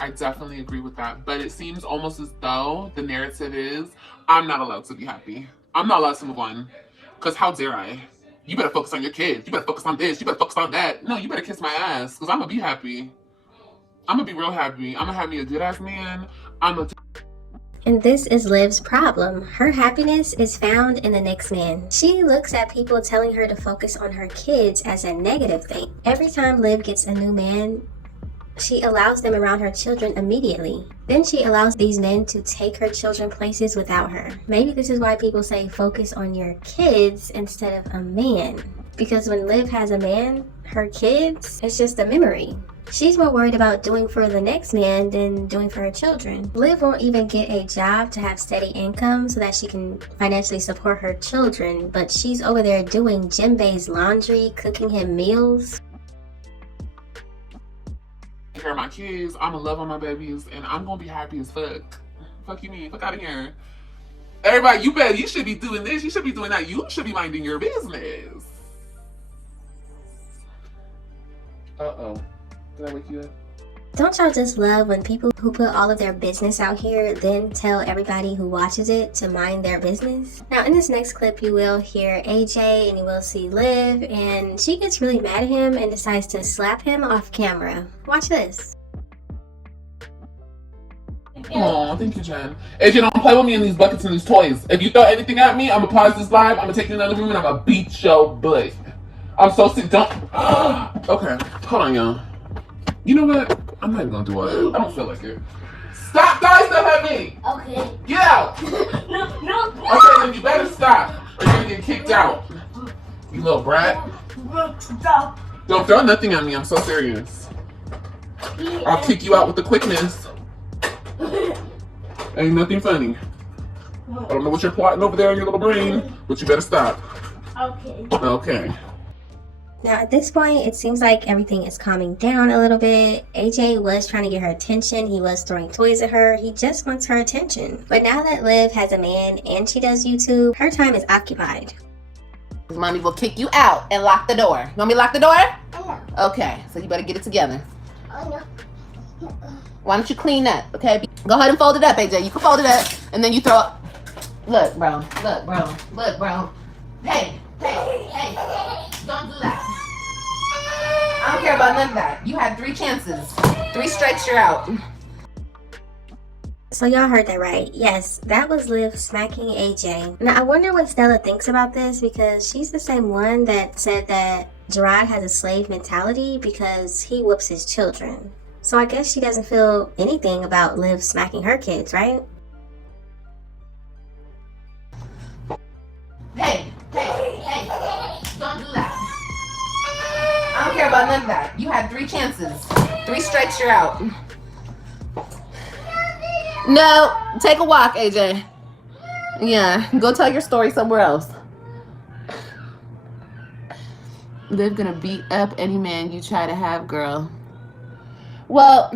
I definitely agree with that, but it seems almost as though the narrative is, I'm not allowed to be happy. I'm not allowed to move on, because how dare I? You better focus on your kids. You better focus on this. You better focus on that. No, you better kiss my ass, because I'm going to be happy. I'm going to be real happy. I'm going to have me a good-ass man. And this is Liv's problem. Her happiness is found in the next man. She looks at people telling her to focus on her kids as a negative thing. Every time Liv gets a new man, she allows them around her children immediately. Then she allows these men to take her children places without her. Maybe this is why people say focus on your kids instead of a man. Because when Liv has a man, her kids, it's just a memory. She's more worried about doing for the next man than doing for her children. Liv won't even get a job to have steady income so that she can financially support her children, but she's over there doing Jim Bay's laundry, cooking him meals. Take care of my kids, I'ma love on my babies, and I'm gonna be happy as fuck. Fuck you mean? Fuck out of here. Everybody, you should be doing this, you should be doing that, you should be minding your business. Uh-oh. Did I wake you up? Don't y'all just love when people who put all of their business out here then tell everybody who watches it to mind their business? Now in this next clip you will hear AJ and you will see Liv, and she gets really mad at him and decides to slap him off camera. Watch this. Oh, thank you, Jen. AJ, don't play with me in these buckets and these toys. If you throw anything at me, I'm gonna pause this live, I'm gonna take you in another room, and I'm gonna beat your butt. I'm so sick. Don't. Okay, hold on, y'all. You know what? I'm not even gonna do it. I don't feel like it. Stop throwing stuff at me! Okay. Get out! No. Okay, then you better stop, or you're gonna get kicked out. You little brat. Stop. Don't throw nothing at me. I'm so serious. I'll kick you out with the quickness. Ain't nothing funny. I don't know what you're plotting over there in your little brain, but you better stop. Okay. Okay. Now at this point, it seems like everything is calming down a little bit. AJ was trying to get her attention. He was throwing toys at her. He just wants her attention. But now that Liv has a man and she does YouTube, her time is occupied. Mommy will kick you out and lock the door. You want me to lock the door? Okay, so you better get it together. Why don't you clean up, okay? Go ahead and fold it up, AJ. You can fold it up, and then you throw it. Look, bro. Look, bro. Look, bro. Hey. Don't do that. I don't care about none of that. You had 3 chances. 3 strikes, you're out. So y'all heard that right. Yes, that was Liv smacking AJ. Now I wonder what Stella thinks about this, because she's the same one that said that Gerard has a slave mentality because he whoops his children. So I guess she doesn't feel anything about Liv smacking her kids, right? Hey. Don't do that. I don't care about none of that. You had 3 chances. 3 strikes, you're out. No, take a walk, AJ. Yeah, go tell your story somewhere else. Liv gonna beat up any man you try to have, girl. Well,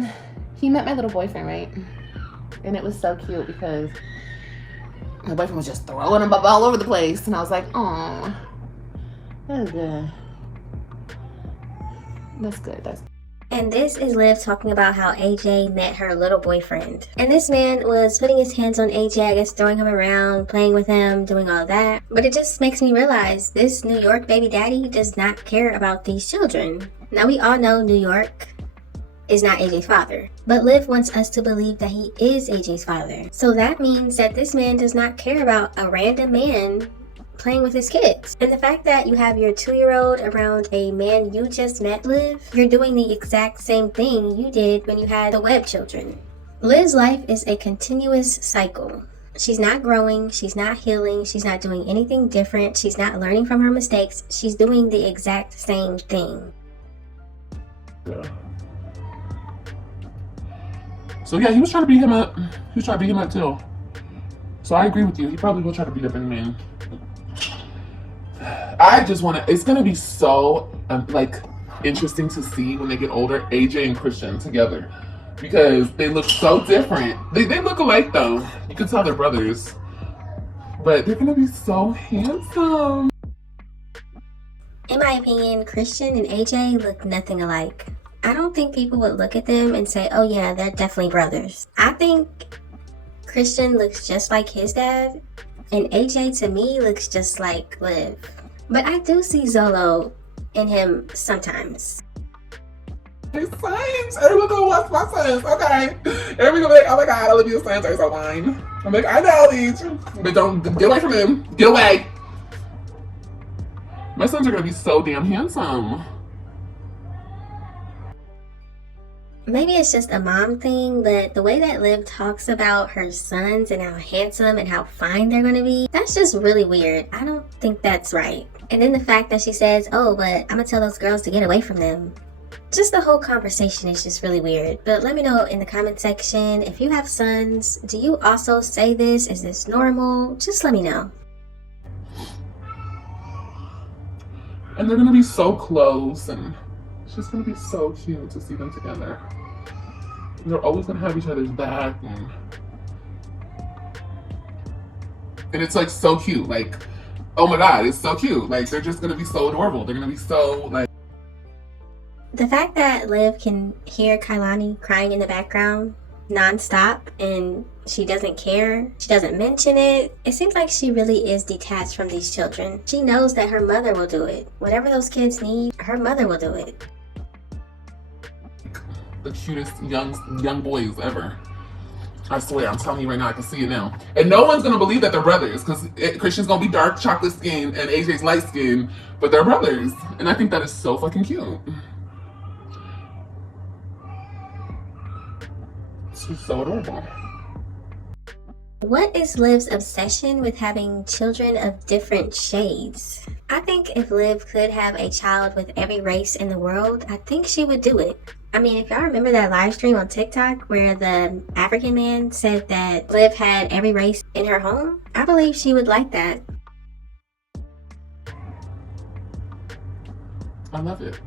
he met my little boyfriend, right? And it was so cute because my boyfriend was just throwing him up all over the place. And I was like, oh, that's good. That's good. And this is Liv talking about how AJ met her little boyfriend. And this man was putting his hands on AJ, I guess throwing him around, playing with him, doing all that. But it just makes me realize this New York baby daddy does not care about these children. Now we all know New York is not AJ's father, but Liv wants us to believe that he is AJ's father. So that means that this man does not care about a random man playing with his kids. And the fact that you have your 2-year-old around a man you just met, Liv, you're doing the exact same thing you did when you had the Webb children. Liv's life is a continuous cycle. She's not growing, she's not healing, she's not doing anything different, she's not learning from her mistakes, she's doing the exact same thing. Yeah. So yeah, he was trying to beat him up. He was trying to beat him up too. So I agree with you. He probably will try to beat up any man. I just want to. It's gonna be so interesting to see when they get older, AJ and Christian together, because they look so different. They look alike though. You can tell they're brothers, but they're gonna be so handsome. In my opinion, Christian and AJ look nothing alike. I don't think people would look at them and say, oh yeah, they're definitely brothers. I think Christian looks just like his dad, and AJ to me looks just like Liv. But I do see Zolo in him sometimes. His sons! Everyone gonna watch my sons, okay? Everyone gonna be like, oh my god, Olivia's sons are so fine. I'm like, I know these, but don't get away from him. Get away! My sons are gonna be so damn handsome. Maybe it's just a mom thing, but the way that Liv talks about her sons and how handsome and how fine they're going to be, that's just really weird. I don't think that's right. And then the fact that she says, oh, but I'm going to tell those girls to get away from them. Just the whole conversation is just really weird. But let me know in the comment section, if you have sons, do you also say this? Is this normal? Just let me know. And they're gonna be so close, and it's just gonna be so cute to see them together. They're always gonna have each other's back, and it's like so cute. Like, oh my god, it's so cute. Like, they're just gonna be so adorable. They're gonna be so like. The fact that Liv can hear Kailani crying in the background non-stop and she doesn't care, she doesn't mention it, it seems like she really is detached from these children. She knows that her mother will do it. Whatever those kids need, her mother will do it. The cutest young boys ever. I swear, I'm telling you right now, I can see it now. And no one's gonna believe that they're brothers, because Christian's gonna be dark chocolate skin and AJ's light skin, but they're brothers. And I think that is so fucking cute. She's so adorable. What is Liv's obsession with having children of different shades? I think if Liv could have a child with every race in the world, I think she would do it. I mean, if y'all remember that live stream on TikTok where the African man said that Liv had every race in her home, I believe she would like that. I love it.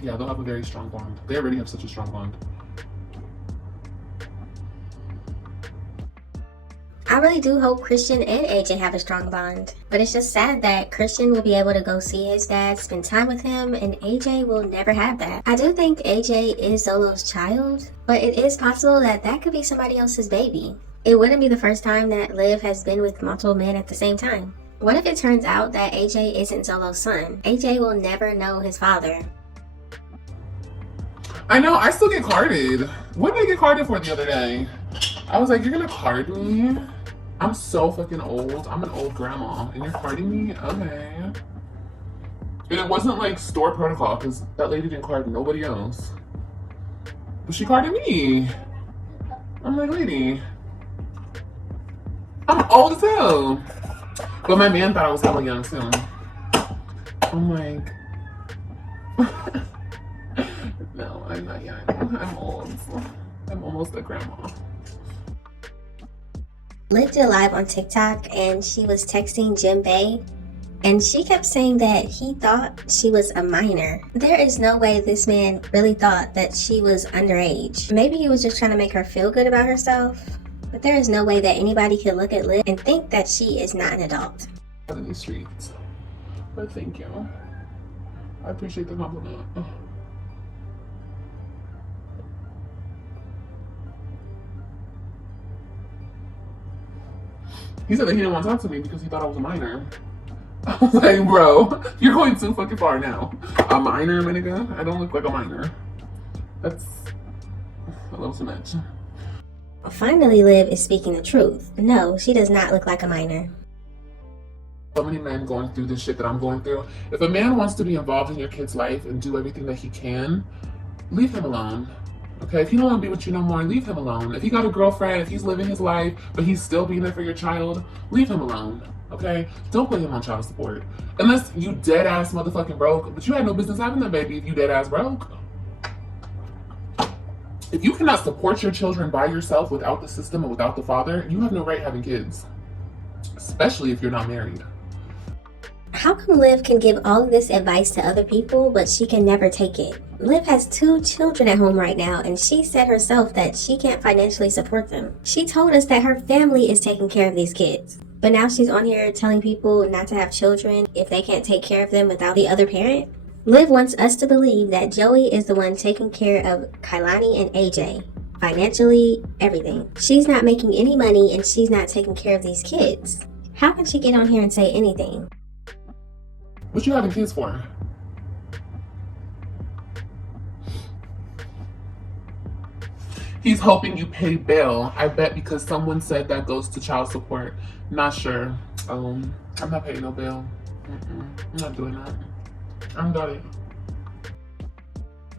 Yeah, they'll have a very strong bond. They already have such a strong bond. I really do hope Christian and AJ have a strong bond, but it's just sad that Christian will be able to go see his dad, spend time with him, and AJ will never have that. I do think AJ is Zolo's child, but it is possible that that could be somebody else's baby. It wouldn't be the first time that Liv has been with multiple men at the same time. What if it turns out that AJ isn't Zolo's son? AJ will never know his father. I know, I still get carded. What did I get carded for the other day? I was like, you're gonna card me? I'm so fucking old. I'm an old grandma, and you're carding me? Okay. And it wasn't like store protocol, because that lady didn't card nobody else. But she carded me. I'm like, lady, I'm old as hell. But my man thought I was hella young too. I'm like, no, I'm not young. I'm old. I'm almost a grandma. Liv did a live on TikTok and she was texting Jim Bay, and she kept saying that he thought she was a minor. There is no way this man really thought that she was underage. Maybe he was just trying to make her feel good about herself, but there is no way that anybody could look at Liv and think that she is not an adult. In these streets. But thank you. I appreciate the compliment. He said that he didn't want to talk to me because he thought I was a minor. I was like, bro, you're going too fucking far now. A minor, my nigga? I don't look like a minor. That's a little too much. Finally, Liv is speaking the truth. No, she does not look like a minor. So many men going through this shit that I'm going through. If a man wants to be involved in your kid's life and do everything that he can, leave him alone. Okay, if he don't want to be with you no more, leave him alone. If he got a girlfriend, if he's living his life, but he's still being there for your child, leave him alone. Okay? Don't put him on child support. Unless you dead ass motherfucking broke, but you had no business having that baby if you dead ass broke. If you cannot support your children by yourself without the system and without the father, you have no right having kids. Especially if you're not married. How come Liv can give all of this advice to other people, but she can never take it? Liv has 2 children at home right now, and she said herself that she can't financially support them. She told us that her family is taking care of these kids. But now she's on here telling people not to have children if they can't take care of them without the other parent. Liv wants us to believe that Joey is the one taking care of Kailani and AJ. Financially, everything. She's not making any money and she's not taking care of these kids. How can she get on here and say anything? What you having kids for? He's hoping you pay bail. I bet because someone said that goes to child support. Not sure. I'm not paying no bail. I'm not doing that. I'm done.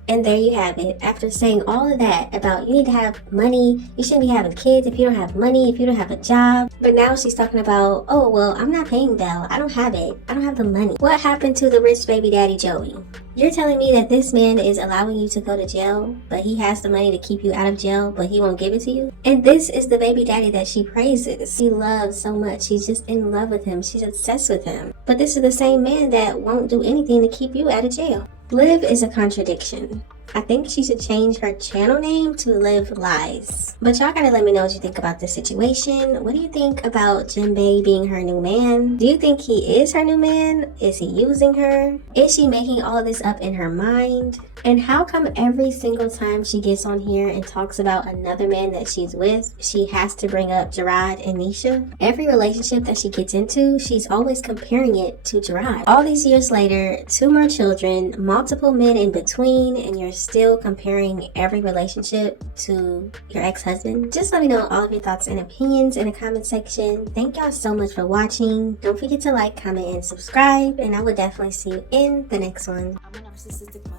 And there you have it. After saying all of that about you need to have money, you shouldn't be having kids if you don't have money, if you don't have a job. But now she's talking about, oh, well, I'm not paying bail. I don't have it. I don't have the money. What happened to the rich baby daddy Joey? You're telling me that this man is allowing you to go to jail, but he has the money to keep you out of jail, but he won't give it to you? And this is the baby daddy that she praises. She loves so much. She's just in love with him. She's obsessed with him. But this is the same man that won't do anything to keep you out of jail. Liv is a contradiction. I think she should change her channel name to Liv Lies. But y'all gotta let me know what you think about this situation. What do you think about Jinbei being her new man? Do you think he is her new man? Is he using her? Is she making all of this up in her mind? And how come every single time she gets on here and talks about another man that she's with, she has to bring up Gerard and Nisha? Every relationship that she gets into, she's always comparing it to Gerard. All these years later, 2 more children, multiple men in between, and you're still comparing every relationship to your ex-husband? Just let me know all of your thoughts and opinions in the comment section. Thank y'all so much for watching. Don't forget to like, comment, and subscribe, and I will definitely see you in the next one. I'm a narcissistic mother.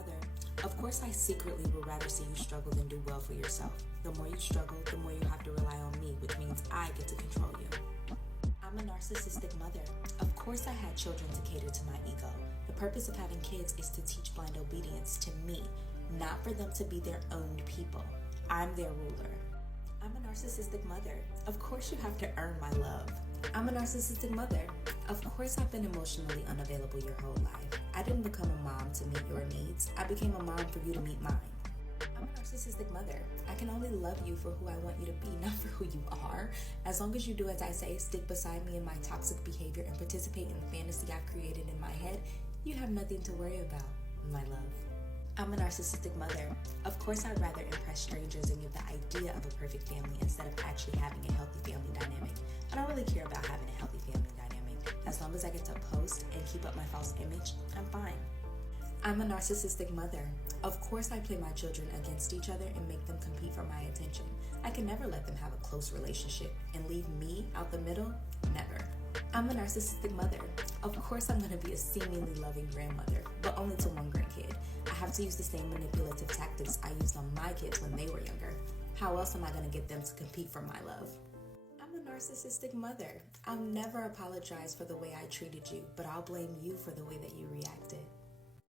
Of course, I secretly would rather see you struggle than do well for yourself. The more you struggle, the more you have to rely on me, which means I get to control you. I'm a narcissistic mother. Of course, I had children to cater to my ego. The purpose of having kids is to teach blind obedience to me, not for them to be their own people. I'm their ruler. I'm a narcissistic mother. Of course you have to earn my love. I'm a narcissistic mother. Of course I've been emotionally unavailable your whole life. I didn't become a mom to meet your needs. I became a mom for you to meet mine. I'm a narcissistic mother. I can only love you for who I want you to be, not for who you are. As long as you do as I say, stick beside me in my toxic behavior, and participate in the fantasy I've created in my head, you have nothing to worry about, my love. I'm a narcissistic mother. Of course I'd rather impress strangers and give the idea of a perfect family instead of actually having a healthy family dynamic. I don't really care about having a healthy family dynamic. As long as I get to post and keep up my false image, I'm fine. I'm a narcissistic mother. Of course I play my children against each other and make them compete for my attention. I can never let them have a close relationship and leave me out the middle, never. I'm a narcissistic mother. Of course I'm going to be a seemingly loving grandmother, but only to one grandkid. I have to use the same manipulative tactics I used on my kids when they were younger. How else am I going to get them to compete for my love? I'm a narcissistic mother. I'll never apologize for the way I treated you, but I'll blame you for the way that you reacted.